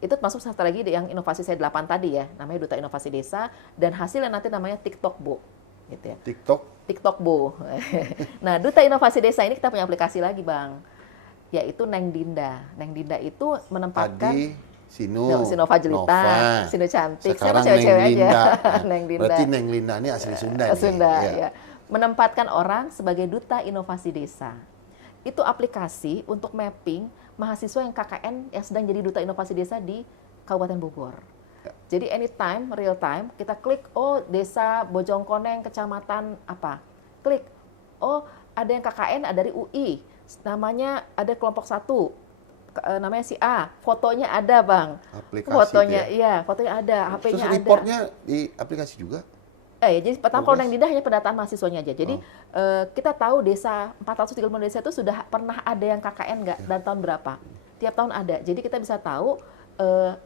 itu masuk strategi yang inovasi saya 8 tadi ya, namanya Duta Inovasi Desa, dan hasilnya nanti namanya TikTok Bo, gitu ya. TikTok Bo. Nah, Duta Inovasi Desa ini kita punya aplikasi lagi, Bang, yaitu Neng Dinda. Neng Dinda itu menempatkan Tadi Sino Nova Jelita, Nova. Sino cantik, Sekarang saya cewek-cewek Neng aja. Linda. Neng Dinda. Berarti Neng Linda ini asli Sunda nih. Sunda, Ya. ya. Menempatkan orang sebagai duta inovasi desa. Itu aplikasi untuk mapping mahasiswa yang KKN yang sedang jadi duta inovasi desa di Kabupaten Bogor. Ya. Jadi anytime, real time, kita klik, oh desa Bojongkoneng, kecamatan apa. Klik, oh ada yang KKN ada dari UI, namanya ada kelompok 1, namanya si A, fotonya ada, Bang. Aplikasi Fotonya, itu ya. iya, fotonya ada, HP-nya Terus ada. reportnya di aplikasi juga? Jadi pertama kalau Neng Dinda hanya pendataan mahasiswanya aja. Jadi kita tahu desa 435 desa itu sudah pernah ada yang KKN nggak dan tahun berapa. Tiap tahun ada. Jadi kita bisa tahu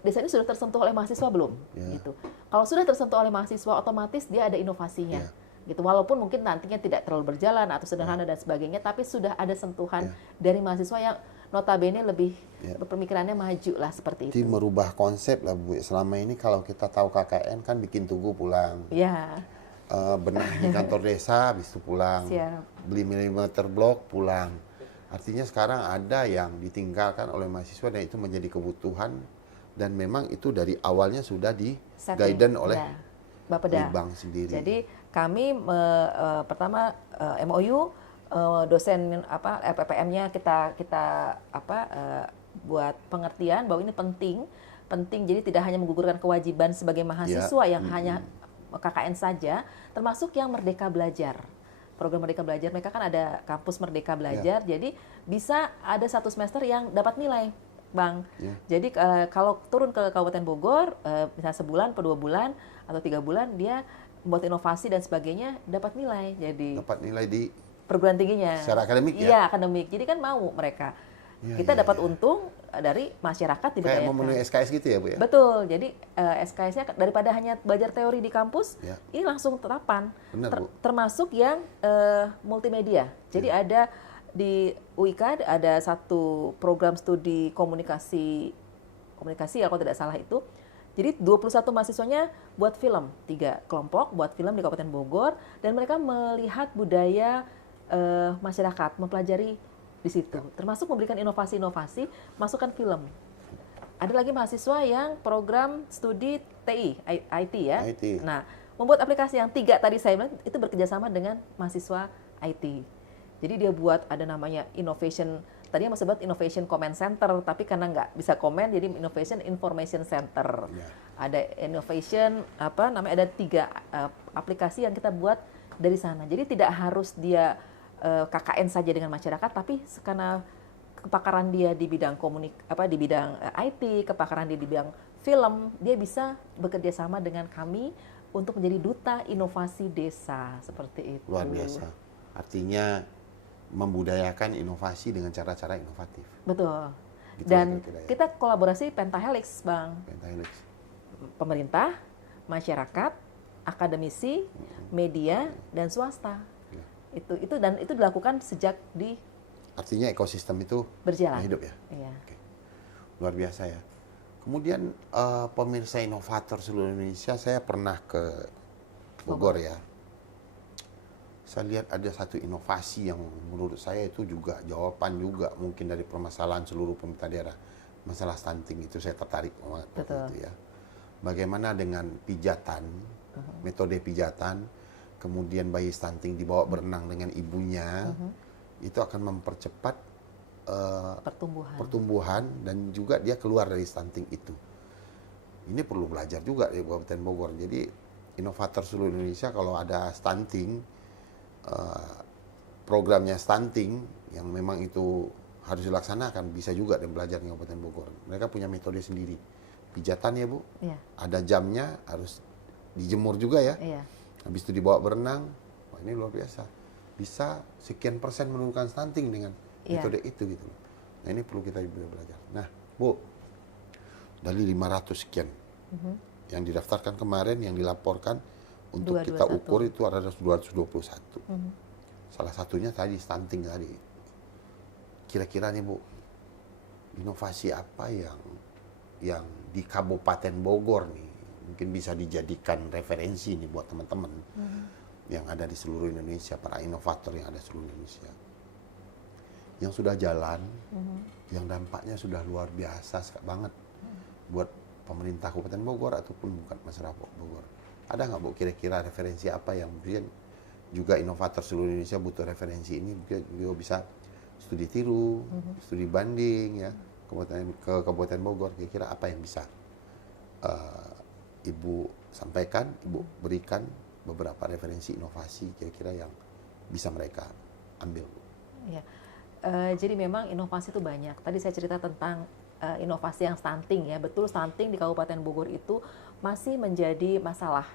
desa ini sudah tersentuh oleh mahasiswa belum. Gitu. Kalau sudah tersentuh oleh mahasiswa, otomatis dia ada inovasinya. Gitu. Walaupun mungkin nantinya tidak terlalu berjalan atau sederhana dan sebagainya, tapi sudah ada sentuhan dari mahasiswa yang notabene lebih pemikirannya maju lah seperti itu. Jadi merubah konsep lah, Bu. Selama ini kalau kita tahu KKN kan bikin tugu pulang. Ya. Benahi kantor desa habis itu pulang. Siap. Beli milimeter blok pulang. Artinya sekarang ada yang ditinggalkan oleh mahasiswa dan itu menjadi kebutuhan dan memang itu dari awalnya sudah di guidance oleh Bapeda bank sendiri. Jadi kami pertama MOU dosen LPPM-nya kita buat pengertian bahwa ini penting. Jadi tidak hanya menggugurkan kewajiban sebagai mahasiswa yang hanya KKN saja, termasuk yang Merdeka Belajar. Program Merdeka Belajar, mereka kan ada kampus Merdeka Belajar, jadi bisa ada 1 semester yang dapat nilai, Bang. Jadi kalau turun ke Kabupaten Bogor, misalnya sebulan, 2 bulan, atau 3 bulan, dia membuat inovasi dan sebagainya, dapat nilai. Jadi dapat nilai di perguruan tingginya. Secara akademik ya? Iya, akademik. Jadi kan mau mereka. Kita dapat untung dari masyarakat diberdayakan. Kayak memenuhi SKS gitu ya, Bu ya? Betul. Jadi SKS-nya daripada hanya belajar teori di kampus, ini langsung terapan. Benar, Bu. Termasuk yang multimedia. Jadi ada di UIK ada satu program studi komunikasi ya kalau tidak salah itu. Jadi 21 mahasiswanya buat film, 3 kelompok buat film di Kabupaten Bogor dan mereka melihat budaya masyarakat, mempelajari di situ. Termasuk memberikan inovasi-inovasi, masukkan film. ada lagi mahasiswa yang program studi TI, IT ya. IT. Nah, membuat aplikasi yang 3 tadi saya bilang itu bekerjasama dengan mahasiswa IT. Jadi dia buat ada namanya innovation, tadinya mau sebut innovation command center, tapi karena nggak bisa comment jadi innovation information center. Ya. Ada innovation ada 3 aplikasi yang kita buat dari sana. Jadi tidak harus dia KKN saja dengan masyarakat, tapi karena kepakaran dia di bidang di bidang IT, kepakaran dia di bidang film, dia bisa bekerja sama dengan kami untuk menjadi duta inovasi desa seperti itu. Luar biasa. Artinya membudayakan inovasi dengan cara-cara inovatif. Betul. Gitu Dan kira-kira ya. kita kolaborasi Pentahelix, Bang. Pentahelix. Pemerintah, masyarakat, akademisi, media, dan swasta. Ya. Itu dilakukan sejak di Artinya ekosistem itu berjalan. hidup ya. Iya. Oke. Luar biasa ya. Kemudian pemirsa inovator seluruh Indonesia, saya pernah ke Bogor ya. Saya lihat ada satu inovasi yang menurut saya itu juga jawaban juga mungkin dari permasalahan seluruh pemerintah daerah. Masalah stunting itu saya tertarik banget waktu itu ya. Bagaimana dengan pijatan, metode pijatan, kemudian bayi stunting dibawa berenang dengan ibunya, itu akan mempercepat pertumbuhan dan juga dia keluar dari stunting itu. Ini perlu belajar juga di Kabupaten Bogor. Jadi inovator seluruh Indonesia kalau ada stunting, programnya stunting yang memang itu harus dilaksanakan, bisa juga dan belajar di Kabupaten Bogor. Mereka punya metode sendiri. Pijatan ya Bu, Iya. ada jamnya, harus dijemur juga ya. Iya. Habis itu dibawa berenang. Wah, ini luar biasa. Bisa sekian persen menurunkan stunting dengan metode itu gitu. Nah ini perlu kita belajar. Nah Bu, dari 500 sekian yang didaftarkan kemarin, yang dilaporkan untuk kita ukur itu ada 221. Salah satunya tadi stunting tadi. Kira-kira nih Bu, inovasi apa yang di Kabupaten Bogor nih mungkin bisa dijadikan referensi nih buat teman-teman yang ada di seluruh Indonesia, para inovator yang ada di seluruh Indonesia, yang sudah jalan, yang dampaknya sudah luar biasa banget buat pemerintah Kabupaten Bogor ataupun bukan masyarakat Bogor. Ada nggak Bu kira-kira referensi apa yang mungkin juga inovator seluruh Indonesia butuh referensi ini, mungkin juga bisa studi tiru, studi banding ya ke Kabupaten Bogor, kira-kira apa yang bisa Ibu sampaikan, Ibu berikan beberapa referensi inovasi kira-kira yang bisa mereka ambil. Ya. Jadi memang inovasi itu banyak. Tadi saya cerita tentang inovasi yang stunting ya. Betul, stunting di Kabupaten Bogor itu masih menjadi masalah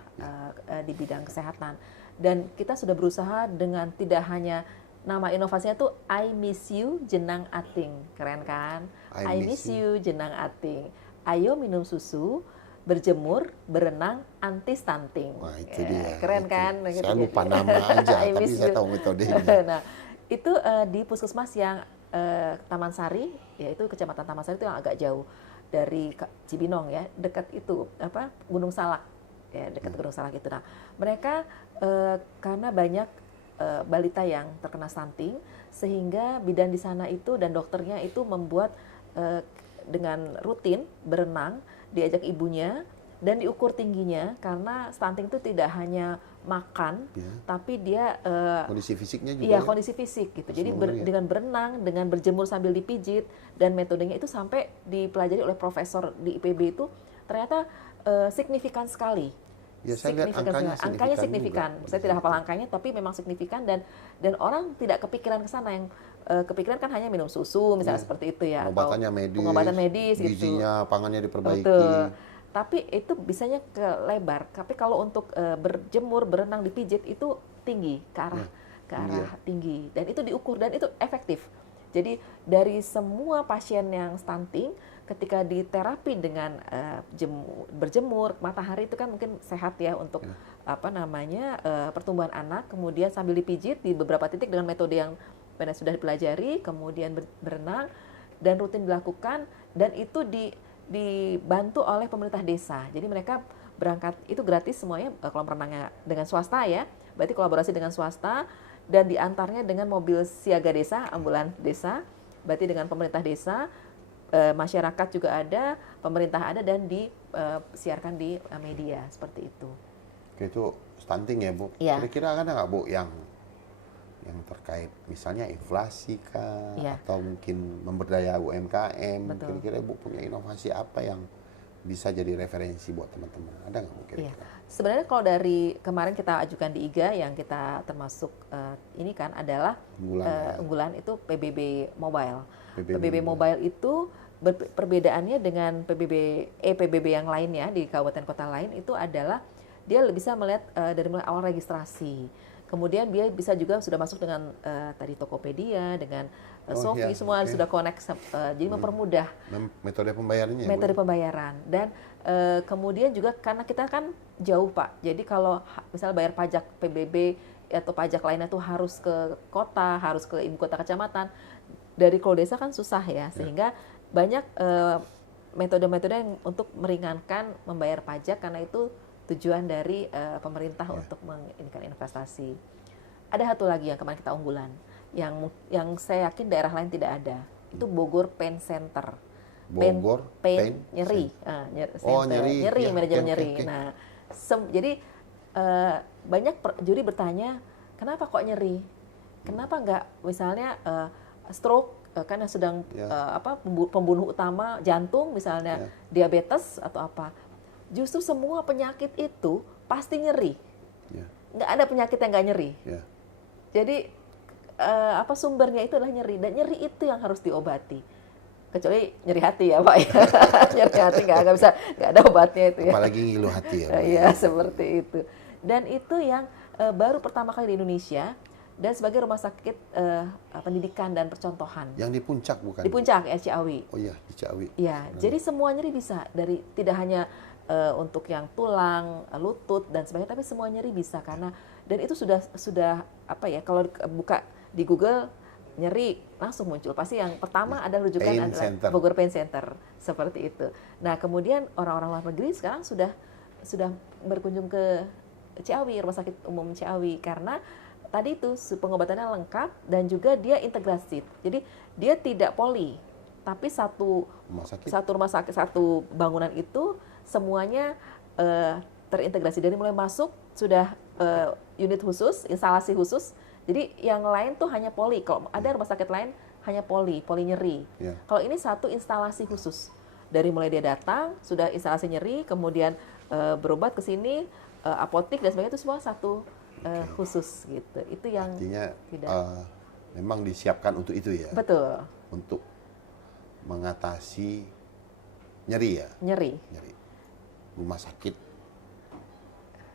di bidang kesehatan. Dan kita sudah berusaha dengan tidak hanya nama inovasinya tuh I Miss You Jenang Ating. Keren kan? I miss you Jenang Ating. Ayo minum susu, berjemur, berenang, anti stunting. Wah, itu dia. Keren itu. kan? Saya lupa nama aja, tapi saya tahu metodenya. Nah, itu di puskesmas yang Taman Sari, yaitu Kecamatan Taman Sari itu yang agak jauh dari Cibinong ya, dekat itu Gunung Salak ya, dekat Gunung Salak itu. Nah, mereka karena banyak balita yang terkena stunting, sehingga bidan di sana itu dan dokternya itu membuat dengan rutin berenang, diajak ibunya dan diukur tingginya, karena stunting itu tidak hanya makan, tapi dia kondisi fisiknya juga. Iya, kondisi fisik gitu. Jadi dengan berenang, dengan berjemur sambil dipijit, dan metodenya itu sampai dipelajari oleh profesor di IPB itu ternyata signifikan sekali. Ya, saya lihat angkanya signifikan. Saya tidak hafal angkanya, tapi memang signifikan dan orang tidak kepikiran ke sana. Yang kepikiran kan hanya minum susu misalnya seperti itu ya. Pengobatan medis gizinya, gitu. pangannya diperbaiki. Betul. Tapi itu bisanya ke lebar. Tapi kalau untuk berjemur, berenang, dipijit itu tinggi ke arah tinggi, dan itu diukur dan itu efektif. Jadi dari semua pasien yang stunting, ketika diterapi dengan berjemur, matahari itu kan mungkin sehat ya untuk pertumbuhan anak, kemudian sambil dipijit di beberapa titik dengan metode yang sudah dipelajari, kemudian berenang dan rutin dilakukan, dan itu dibantu oleh pemerintah desa. Jadi mereka berangkat itu gratis semuanya, kolam renangnya dengan swasta ya, berarti kolaborasi dengan swasta, dan diantarnya dengan mobil siaga desa, ambulan desa, berarti dengan pemerintah desa, masyarakat juga ada, pemerintah ada, dan disiarkan di media seperti itu. Oke, itu stunting ya Bu. Iya. Kira-kira ada nggak Bu yang terkait misalnya inflasi kah, Iya. atau mungkin memberdaya UMKM? Betul. Kira-kira Bu punya inovasi apa yang bisa jadi referensi buat teman-teman? Ada nggak Bu Iya. kira-kira? Sebenarnya kalau dari kemarin kita ajukan di IGA yang kita termasuk ini kan adalah unggulan itu PBB Mobile. PBB Mobile itu perbedaannya dengan PBB yang lainnya di kabupaten kota lain itu adalah dia bisa melihat dari mulai awal registrasi. Kemudian dia bisa juga sudah masuk dengan tadi Tokopedia, dengan Shopee, semua sudah connect, jadi mempermudah metode pembayarannya. Metode pembayaran. Dan kemudian juga karena kita kan jauh Pak, jadi kalau misalnya bayar pajak PBB atau pajak lainnya tuh harus ke kota, harus ke ibu kota kecamatan, dari Klo Desa kan susah ya, sehingga banyak metode-metode yang untuk meringankan membayar pajak, karena itu tujuan dari pemerintah untuk menginginkan investasi. Ada satu lagi yang kemarin kita unggulan, yang saya yakin daerah lain tidak ada, itu Bogor Pain Center. Bogor pain nyeri, nyeri, manajemen nyeri. Okay. Nah, jadi banyak juri bertanya, kenapa kok nyeri? Kenapa nggak misalnya stroke, karena sedang pembunuh utama jantung misalnya, diabetes atau apa? Justru semua penyakit itu pasti nyeri. Nggak ada penyakit yang nggak nyeri. Jadi sumbernya itu adalah nyeri, dan nyeri itu yang harus diobati. Kecuali nyeri hati ya Pak ya. Nyeri hati nggak bisa, nggak ada obatnya itu ya. Apalagi ngilu hati ya. Iya, seperti itu. Dan itu yang baru pertama kali di Indonesia, dan sebagai rumah sakit pendidikan dan percontohan. Yang di Puncak bukan? Di Puncak ya, Ciawi. Oh iya, di Ciawi. Iya, jadi semua nyeri bisa, dari tidak hanya untuk yang tulang, lutut dan sebagainya, tapi semua nyeri bisa, karena dan itu sudah apa ya, kalau buka di Google nyeri langsung muncul, pasti yang pertama ada rujukan adalah Bogor Pain Center, seperti itu. Nah, kemudian orang-orang luar negeri sekarang sudah berkunjung ke Ciawi, Rumah Sakit Umum Ciawi, karena tadi itu pengobatannya lengkap dan juga dia integrasi. Jadi dia tidak poli, tapi satu rumah sakit, satu bangunan itu semuanya terintegrasi. Dari mulai masuk sudah unit khusus, instalasi khusus. Jadi yang lain tuh hanya poli. Kalau ada rumah sakit lain hanya poli nyeri. Kalau ini satu instalasi khusus. Dari mulai dia datang sudah instalasi nyeri, kemudian berobat ke sini, apotik dan sebagainya, itu semua satu khusus gitu. Itu yang artinya memang disiapkan untuk itu ya. Betul. Untuk mengatasi nyeri ya. Nyeri. Rumah sakit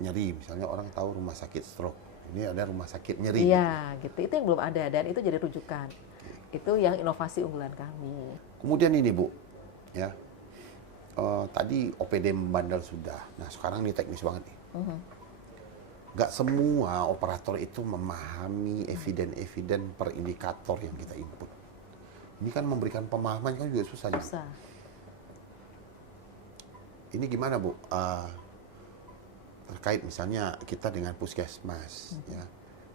nyeri, misalnya orang tahu rumah sakit stroke, ini ada rumah sakit nyeri. Iya, gitu. Itu yang belum ada, dan itu jadi rujukan. Itu yang inovasi unggulan kami. Kemudian ini Bu, ya tadi OPD membandel sudah. Nah sekarang ini teknis banget nih. Gak semua operator itu memahami eviden per indikator yang kita input. Ini kan memberikan pemahaman kan juga susah. Susah. Ini gimana Bu? Terkait misalnya kita dengan puskesmas, ya,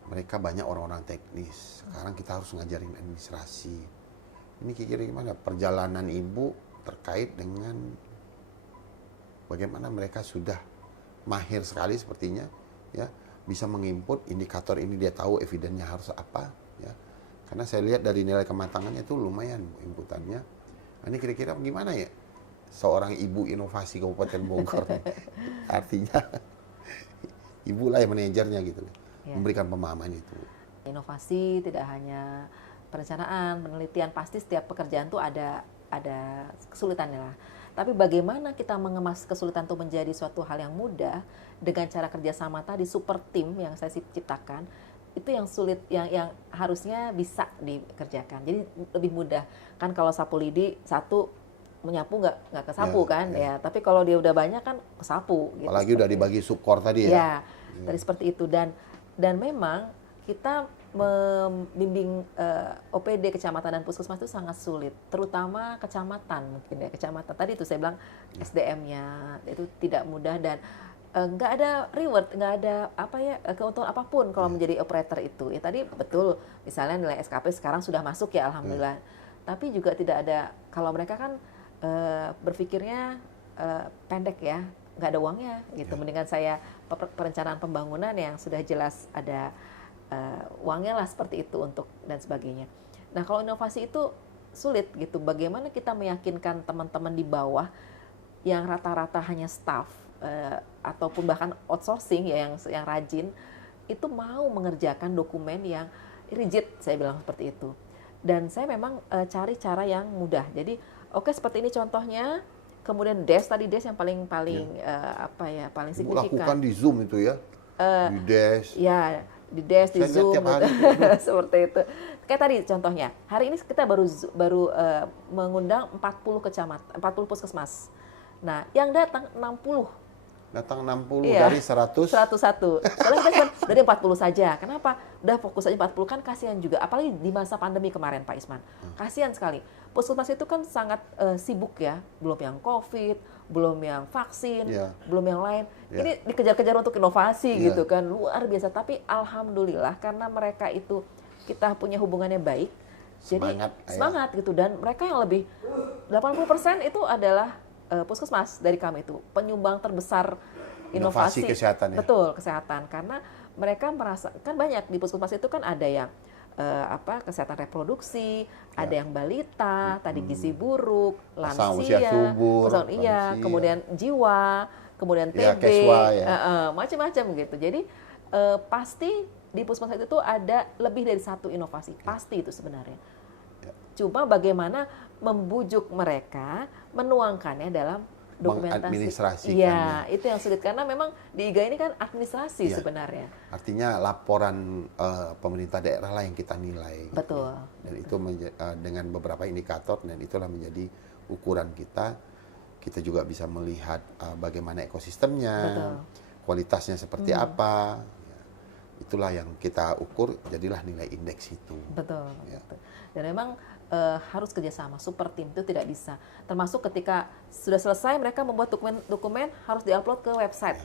mereka banyak orang-orang teknis. Sekarang kita harus ngajarin administrasi. Ini kira-kira gimana perjalanan Ibu terkait dengan bagaimana mereka sudah mahir sekali sepertinya, ya, bisa menginput indikator ini, dia tahu evidennya harus apa, ya. Karena saya lihat dari nilai kematangannya itu lumayan Bu, inputannya. Nah, ini kira-kira gimana ya seorang ibu inovasi Kabupaten Bogor? Artinya ibu lah yang manajernya gitu, memberikan pemahaman itu. Inovasi tidak hanya perencanaan, penelitian, pasti setiap pekerjaan tuh ada kesulitannya lah. Tapi bagaimana kita mengemas kesulitan itu menjadi suatu hal yang mudah dengan cara kerjasama tadi, super tim yang saya ciptakan, itu yang sulit, yang harusnya bisa dikerjakan. Jadi lebih mudah kan, kalau sapu lidi satu menyapu nggak kesapu kan ya. Tapi kalau dia udah banyak kan kesapu. Gitu, apalagi udah dibagi subkor tadi ya. Tadi seperti itu, dan memang kita membimbing OPD kecamatan dan puskesmas itu sangat sulit, terutama kecamatan mungkin ya, kecamatan tadi itu saya bilang SDM-nya itu tidak mudah, dan nggak ada reward, nggak ada keuntungan apapun kalau menjadi operator itu. Ya tadi betul, misalnya nilai SKP sekarang sudah masuk ya, alhamdulillah. tapi juga tidak ada, kalau mereka kan berpikirnya pendek ya, nggak ada uangnya gitu. Mendingan saya perencanaan pembangunan yang sudah jelas ada uangnya lah seperti itu untuk dan sebagainya. Nah kalau inovasi itu sulit gitu. Bagaimana kita meyakinkan teman-teman di bawah yang rata-rata hanya staff ataupun bahkan outsourcing ya yang rajin itu mau mengerjakan dokumen yang rigid, saya bilang seperti itu. Dan saya memang cari cara yang mudah. Jadi oke, seperti ini contohnya. Kemudian DES yang paling paling signifikan. Lakukan di Zoom itu ya, di DES. Ya, di DES, di Zoom, seperti itu. Kayak tadi contohnya, hari ini kita baru mengundang 40 kecamatan, 40 puskesmas. Nah, yang datang 60. Datang 60 dari 100? 101. Soalnya kita cuma dari 40 saja. Kenapa? Udah fokus aja 40, kan kasihan juga. Apalagi di masa pandemi kemarin, Pak Isman. Kasihan sekali. Puskesmas itu kan sangat sibuk ya. Belum yang COVID, belum yang vaksin, belum yang lain. Ini dikejar-kejar untuk inovasi gitu kan. Luar biasa. Tapi alhamdulillah karena mereka itu kita punya hubungannya baik. Semangat gitu. Dan mereka yang lebih 80% itu adalah puskesmas dari kami itu penyumbang terbesar inovasi kesehatan ya. Betul, kesehatan, karena mereka merasa kan banyak di puskesmas itu kan ada yang kesehatan reproduksi, ada yang balita, tadi gizi buruk, lansia, kemudian jiwa, kemudian TB, macam-macam gitu. Jadi pasti di puskesmas itu ada lebih dari satu inovasi, pasti itu sebenarnya. Cuma bagaimana membujuk mereka menuangkannya dalam dokumentasi. Mengadministrasikannya. Iya, itu yang sulit karena memang di IGA ini kan administrasi sebenarnya. Artinya laporan pemerintah daerah lah yang kita nilai. Betul. Dan itu dengan beberapa indikator, dan itulah menjadi ukuran kita. Kita juga bisa melihat bagaimana ekosistemnya, kualitasnya seperti apa. Itulah yang kita ukur, jadilah nilai indeks itu. Betul. Betul. Dan memang harus kerjasama, super tim itu tidak bisa. Termasuk ketika sudah selesai mereka membuat dokumen harus diupload ke website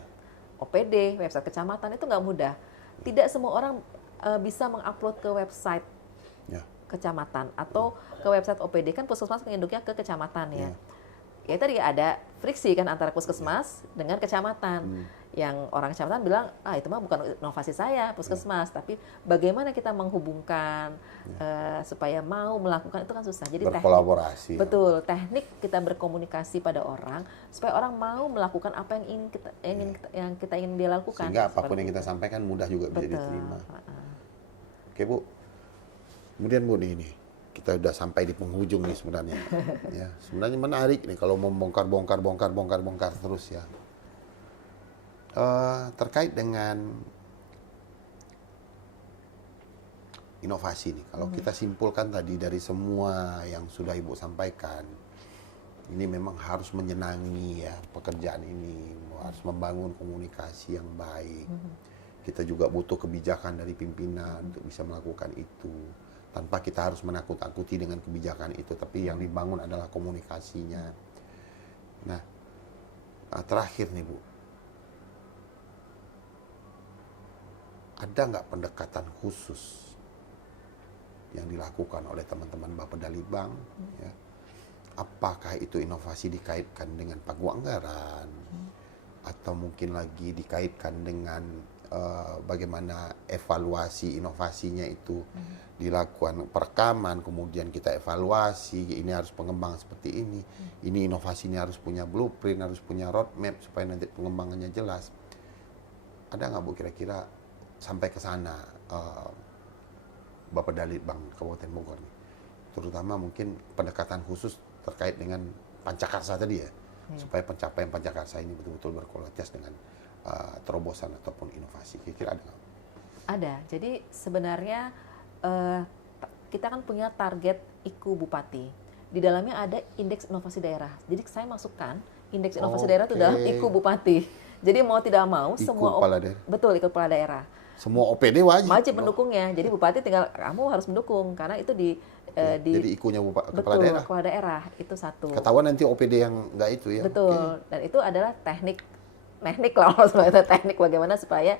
OPD, website kecamatan, itu nggak mudah. Tidak semua orang bisa mengupload ke website kecamatan atau ke website OPD, kan puskesmas menginduknya ke kecamatan ya. Ya tadi ada friksi kan antara puskesmas dengan kecamatan. Yang orang kecamatan bilang, itu mah bukan inovasi saya, puskesmas. Tapi bagaimana kita menghubungkan supaya mau melakukan, itu kan susah. Jadi berkolaborasi. Betul, teknik kita berkomunikasi pada orang supaya orang mau melakukan apa yang kita ingin dia lakukan. Sehingga apapun yang kita sampaikan mudah juga bisa diterima. Oke Bu, kemudian Bu ini kita udah sampai di penghujung nih sebenarnya. Ya, sebenarnya menarik nih kalau membongkar terus ya. Terkait dengan inovasi nih, kalau kita simpulkan tadi dari semua yang sudah Ibu sampaikan, ini memang harus menyenangi ya pekerjaan ini, harus membangun komunikasi yang baik. Kita juga butuh kebijakan dari pimpinan untuk bisa melakukan itu. Tanpa kita harus menakut-takuti dengan kebijakan itu, tapi yang dibangun adalah komunikasinya. Nah, terakhir nih Bu, ada nggak pendekatan khusus yang dilakukan oleh teman-teman Bapeda Libang? Ya? Apakah itu inovasi dikaitkan dengan pagu anggaran, atau mungkin lagi dikaitkan dengan bagaimana evaluasi inovasinya itu dilakukan perekaman, kemudian kita evaluasi, ini harus pengembang seperti ini inovasinya harus punya blueprint, harus punya roadmap supaya nanti pengembangannya jelas. Ada nggak Bu kira-kira sampai ke sana Bapeda Libang Kabupaten Bogor nih, terutama mungkin pendekatan khusus terkait dengan Pancakarsa tadi ya, supaya pencapaian Pancakarsa ini betul-betul berkualitas dengan terobosan ataupun inovasi. Kira-kira ada nggak? Ada. Jadi sebenarnya kita kan punya target IKU Bupati. Di dalamnya ada indeks inovasi daerah. Jadi saya masukkan indeks inovasi daerah itu dalam IKU Bupati. Jadi mau tidak mau semua betul IKU kepala daerah. Semua OPD wajib mendukungnya. Jadi Bupati tinggal kamu harus mendukung karena itu jadi IKU-nya kepala daerah. Kepala daerah itu satu. Ketahuan nanti OPD yang nggak itu ya. Betul. Dan itu adalah teknik lah sebenarnya, teknik bagaimana supaya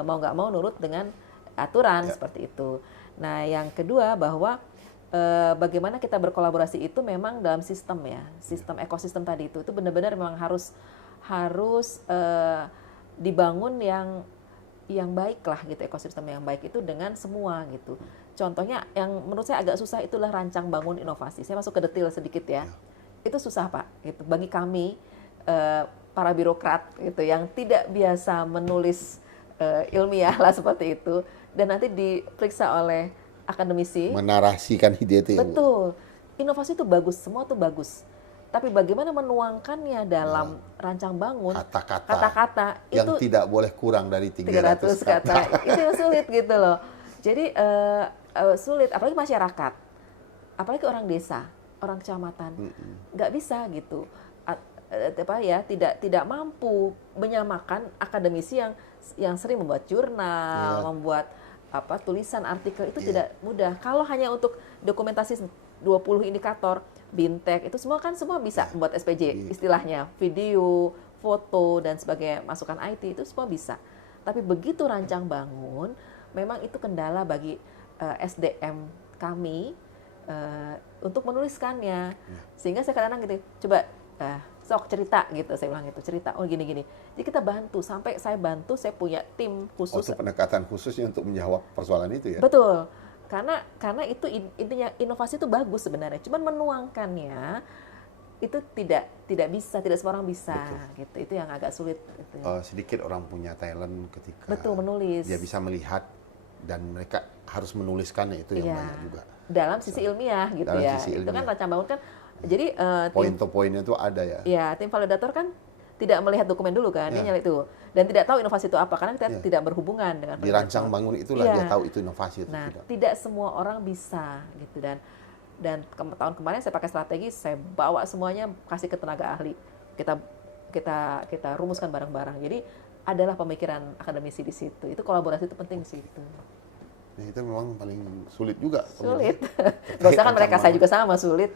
mau nggak mau nurut dengan aturan seperti itu. Nah yang kedua bahwa bagaimana kita berkolaborasi itu memang dalam sistem ya, sistem ekosistem tadi itu benar-benar memang harus dibangun yang baik lah gitu, ekosistem yang baik itu dengan semua gitu. Contohnya yang menurut saya agak susah itulah rancang bangun inovasi. Saya masuk ke detail sedikit ya. Itu susah Pak gitu. Bagi kami para birokrat gitu yang tidak biasa menulis ilmiah lah seperti itu dan nanti diperiksa oleh akademisi menarasikan ide itu ya, Bu? Betul. Inovasi itu bagus, semua itu bagus. Tapi bagaimana menuangkannya dalam rancang bangun kata-kata yang itu tidak boleh kurang dari 300 kata. Itu yang sulit gitu loh. Jadi sulit, apalagi masyarakat, apalagi orang desa, orang kecamatan, nggak bisa gitu. Tidak mampu menyamakan akademisi yang sering membuat jurnal, membuat tulisan artikel itu tidak mudah. Kalau hanya untuk dokumentasi 20 indikator, bintek itu semua bisa membuat SPJ istilahnya, video, foto dan sebagainya, masukan IT itu semua bisa. Tapi begitu rancang bangun, memang itu kendala bagi SDM kami untuk menuliskannya. Sehingga saya kadang-kadang gitu, coba sok cerita gitu, saya bilang gitu, cerita, oh gini-gini. Jadi kita bantu, sampai saya punya tim khusus. Untuk pendekatan khususnya untuk menjawab persoalan itu ya? Betul, karena itu intinya inovasi itu bagus sebenarnya, cuman menuangkannya itu tidak semua orang bisa. Gitu. Itu yang agak sulit. Gitu. Sedikit orang punya talent ketika menulis. Dia bisa melihat dan mereka harus menuliskannya itu yang banyak juga. Dalam sisi ilmiah gitu dalam ya. Itu kan rancang bangun kan. Jadi poin-poinnya itu ada ya. Ya, tim validator kan tidak melihat dokumen dulu kan, dia nyari itu dan tidak tahu inovasi itu apa karena kita tidak berhubungan dengan di rancang bangun itulah dia tahu itu inovasi itu. Nah, tidak semua orang bisa gitu dan tahun kemarin saya pakai strategi, saya bawa semuanya kasih ke tenaga ahli, kita rumuskan bareng-bareng. Jadi adalah pemikiran akademisi di situ. Itu kolaborasi itu penting di situ. Nah, itu memang paling sulit juga. Sulit. Gak usah kan mereka, saya juga sama sulit.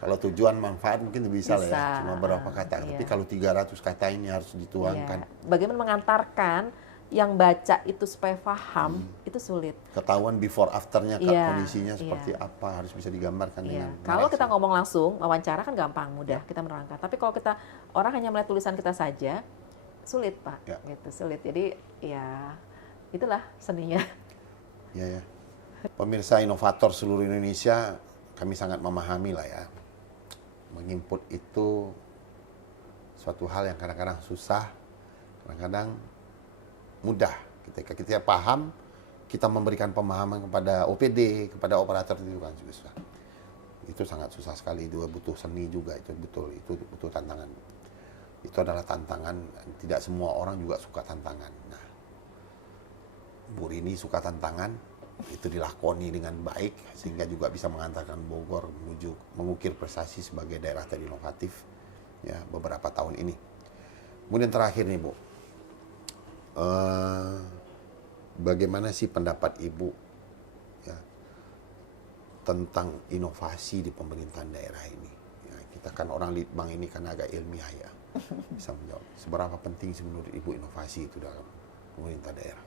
Kalau tujuan manfaat mungkin bisa lah ya, cuma berapa kata. Tapi kalau 300 kata ini harus dituangkan. Bagaimana mengantarkan yang baca itu supaya paham, itu sulit. Ketahuan before afternya kondisinya seperti apa, harus bisa digambarkan dengan kalau kita ngomong langsung, wawancara kan gampang, mudah kita menerangkan. Tapi kalau orang hanya melihat tulisan kita saja, sulit Pak, gitu, sulit. Jadi ya itulah seninya. Ya. Pemirsa inovator seluruh Indonesia, kami sangat memahami lah ya. Menginput itu suatu hal yang kadang-kadang susah, kadang-kadang mudah. Ketika kita paham, kita memberikan pemahaman kepada OPD, kepada operator itu kan susah. Itu sangat susah sekali, itu butuh seni juga, itu betul, itu butuh tantangan. Itu adalah tantangan, tidak semua orang juga suka tantangan. Nah, Bu Rini suka tantangan, itu dilakoni dengan baik sehingga juga bisa mengantarkan Bogor menuju mengukir prestasi sebagai daerah terinovatif ya beberapa tahun ini. Kemudian terakhir nih Bu, bagaimana sih pendapat Ibu ya tentang inovasi di pemerintahan daerah ini? Ya, kita kan orang litbang ini kan agak ilmiah ya, bisa menjawab. Seberapa penting sih menurut Ibu inovasi itu dalam pemerintah daerah?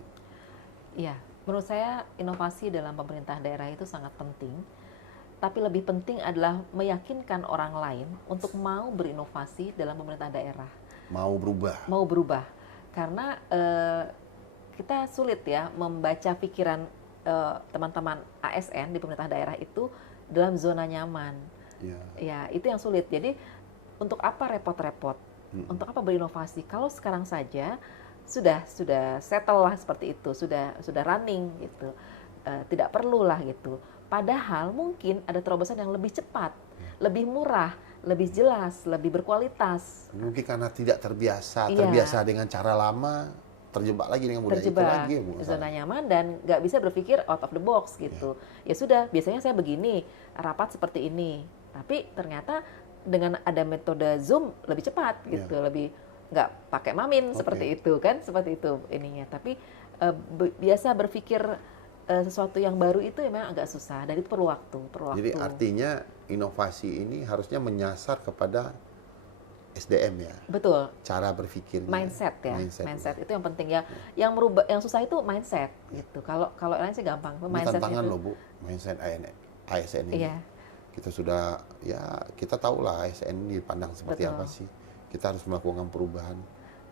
Iya. Menurut saya inovasi dalam pemerintah daerah itu sangat penting, tapi lebih penting adalah meyakinkan orang lain untuk mau berinovasi dalam pemerintah daerah. Mau berubah. Karena kita sulit ya membaca pikiran teman-teman ASN di pemerintah daerah itu dalam zona nyaman. Ya, itu yang sulit. Jadi untuk apa repot-repot? Untuk apa berinovasi? Kalau sekarang saja sudah settle lah seperti itu, sudah running gitu, tidak perlu lah gitu. Padahal mungkin ada terobosan yang lebih cepat, lebih murah, lebih jelas, lebih berkualitas. Mungkin karena tidak terbiasa dengan cara lama, terjebak lagi dengan budaya itu lagi. Zona nyaman dan nggak bisa berpikir out of the box gitu. Ya sudah, biasanya saya begini, rapat seperti ini, tapi ternyata dengan ada metode Zoom lebih cepat gitu, lebih nggak pakai mamin seperti itu kan, seperti itu ininya. Tapi biasa berpikir sesuatu yang baru itu memang agak susah dan itu perlu waktu. Jadi artinya inovasi ini harusnya menyasar kepada SDM ya. Betul. Cara berpikir. Mindset ya. Mindset itu yang penting ya. Yang merubah, yang susah itu mindset gitu. Kalau lain sih gampang. Ini tantangan loh Bu, mindset ASN ini. Iya. Kita sudah, ya kita tahulah ASN dipandang seperti Betul. apa sih. Kita harus melakukan perubahan.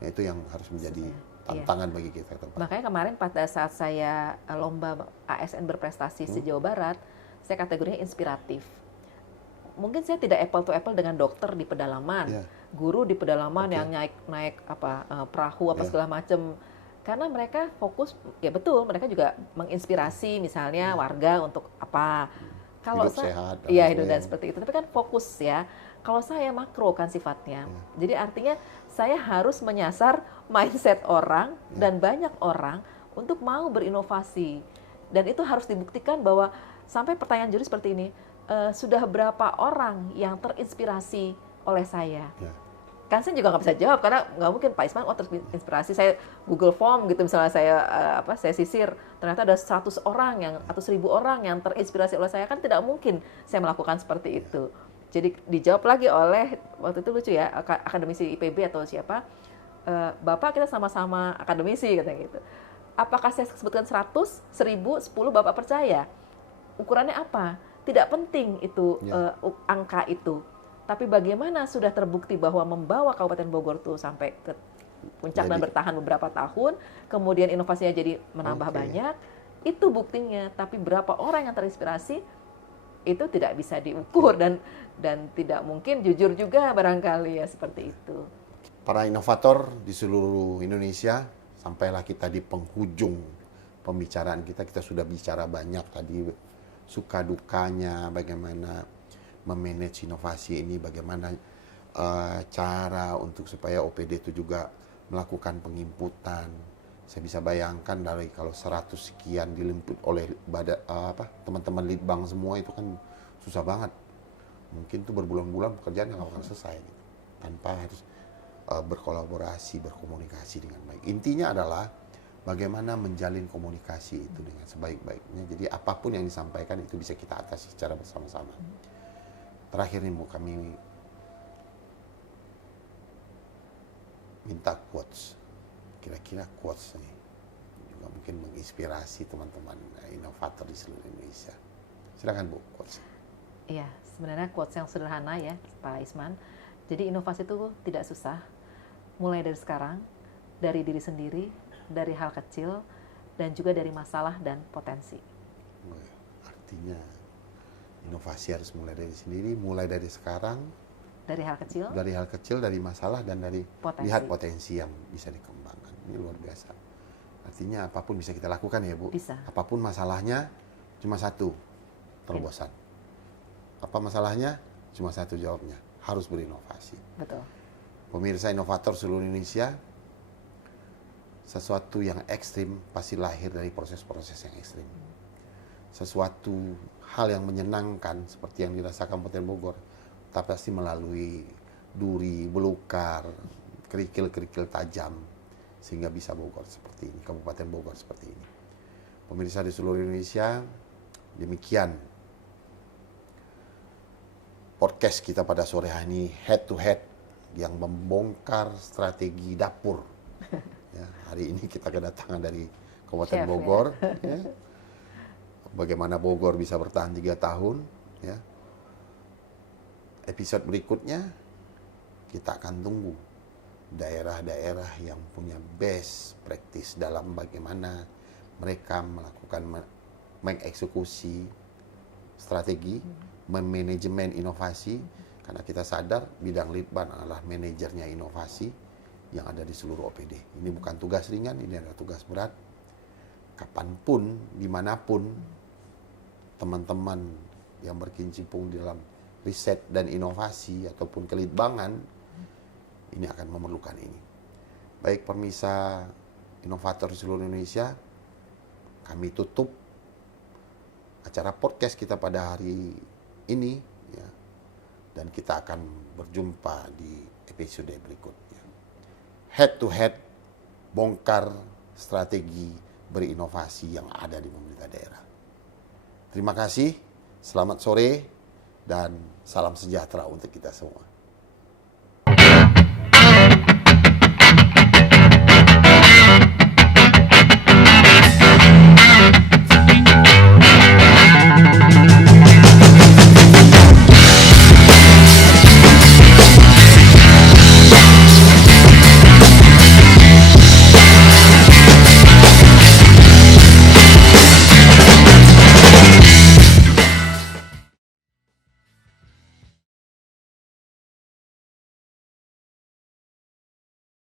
Nah itu yang harus menjadi tantangan bagi kita ke depan. Makanya kemarin pada saat saya lomba ASN berprestasi se-Jawa Barat, saya kategorinya inspiratif. Mungkin saya tidak apple to apple dengan dokter di pedalaman, guru di pedalaman yang naik perahu apa segala macam. Karena mereka fokus, ya betul, mereka juga menginspirasi misalnya warga untuk apa. Kalau Hidup saya, sehat. iya hidup dan seperti itu. Tapi kan fokus ya. Kalau saya makro kan sifatnya. Jadi artinya saya harus menyasar mindset orang dan banyak orang untuk mau berinovasi. Dan itu harus dibuktikan bahwa sampai pertanyaan juri seperti ini, sudah berapa orang yang terinspirasi oleh saya? Kan saya juga nggak bisa jawab karena nggak mungkin Pak Isman terinspirasi. Saya Google Form gitu misalnya saya sisir, ternyata ada 100 orang yang atau 1000 orang yang terinspirasi oleh saya, kan tidak mungkin saya melakukan seperti itu. Jadi dijawab lagi oleh, waktu itu lucu ya, akademisi IPB atau siapa, Bapak kita sama-sama akademisi katanya gitu. Apakah saya sebutkan 100, 1000, 10 Bapak percaya? Ukurannya apa? Tidak penting itu angka itu. Tapi bagaimana sudah terbukti bahwa membawa Kabupaten Bogor tuh sampai ke puncak dan bertahan beberapa tahun, kemudian inovasinya jadi menambah banyak, itu buktinya. Tapi berapa orang yang terinspirasi, itu tidak bisa diukur dan tidak mungkin jujur juga barangkali ya seperti itu. Para inovator di seluruh Indonesia, sampailah kita di penghujung pembicaraan kita. Kita sudah bicara banyak tadi, suka dukanya, bagaimana memanage inovasi ini, bagaimana cara untuk supaya OPD itu juga melakukan penginputan. Saya bisa bayangkan dari kalau 100 sekian dilimput oleh teman-teman litbang semua itu kan susah banget. Mungkin tuh berbulan-bulan pekerjaan yang akan selesai gitu, tanpa harus berkolaborasi, berkomunikasi dengan baik. Intinya adalah bagaimana menjalin komunikasi itu dengan sebaik-baiknya. Jadi apapun yang disampaikan itu bisa kita atasi secara bersama-sama. Terakhir nih Bu, kami minta quotes. Kira-kira quotes nih juga mungkin menginspirasi teman-teman inovator di seluruh Indonesia. Silakan Bu, quotes. Iya, sebenarnya quotes yang sederhana ya Pak Isman. Jadi inovasi itu tidak susah. Mulai dari sekarang, dari diri sendiri, dari hal kecil, dan juga dari masalah dan potensi. Artinya inovasi harus mulai dari sendiri, mulai dari sekarang. Dari hal kecil. Dari hal kecil, dari masalah, dan dari lihat potensi yang bisa dikembangkan. Ini luar biasa. Artinya apapun bisa kita lakukan ya Bu. Bisa. Apapun masalahnya, cuma satu, terobosan. Apa masalahnya? Cuma satu jawabnya, harus berinovasi. Betul. Pemirsa inovator seluruh Indonesia, sesuatu yang ekstrim pasti lahir dari proses-proses yang ekstrim. Sesuatu hal yang menyenangkan seperti yang dirasakan Kabupaten Bogor, tapi pasti melalui duri, belukar, kerikil-kerikil tajam, sehingga bisa Bogor seperti ini, Kabupaten Bogor seperti ini. Pemirsa di seluruh Indonesia, demikian podcast kita pada sore hari ini, Head to Head, yang membongkar strategi dapur. Ya, hari ini kita kedatangan dari Kabupaten Bogor. Ya. Bagaimana Bogor bisa bertahan 3 tahun. Ya. Episode berikutnya kita akan tunggu daerah-daerah yang punya best practice dalam bagaimana mereka melakukan mengeksekusi strategi, memanajemen inovasi, karena kita sadar bidang Litbang adalah manajernya inovasi yang ada di seluruh OPD. Ini bukan tugas ringan, ini adalah tugas berat. Kapanpun, dimanapun, teman-teman yang berkecimpung di dalam riset dan inovasi ataupun kelitbangan, ini akan memerlukan ini. Baik pemirsa inovator di seluruh Indonesia, kami tutup acara podcast kita pada hari ini, ya, dan kita akan berjumpa di episode berikutnya. Head to head, bongkar strategi berinovasi yang ada di pemerintah daerah. Terima kasih, selamat sore, dan salam sejahtera untuk kita semua.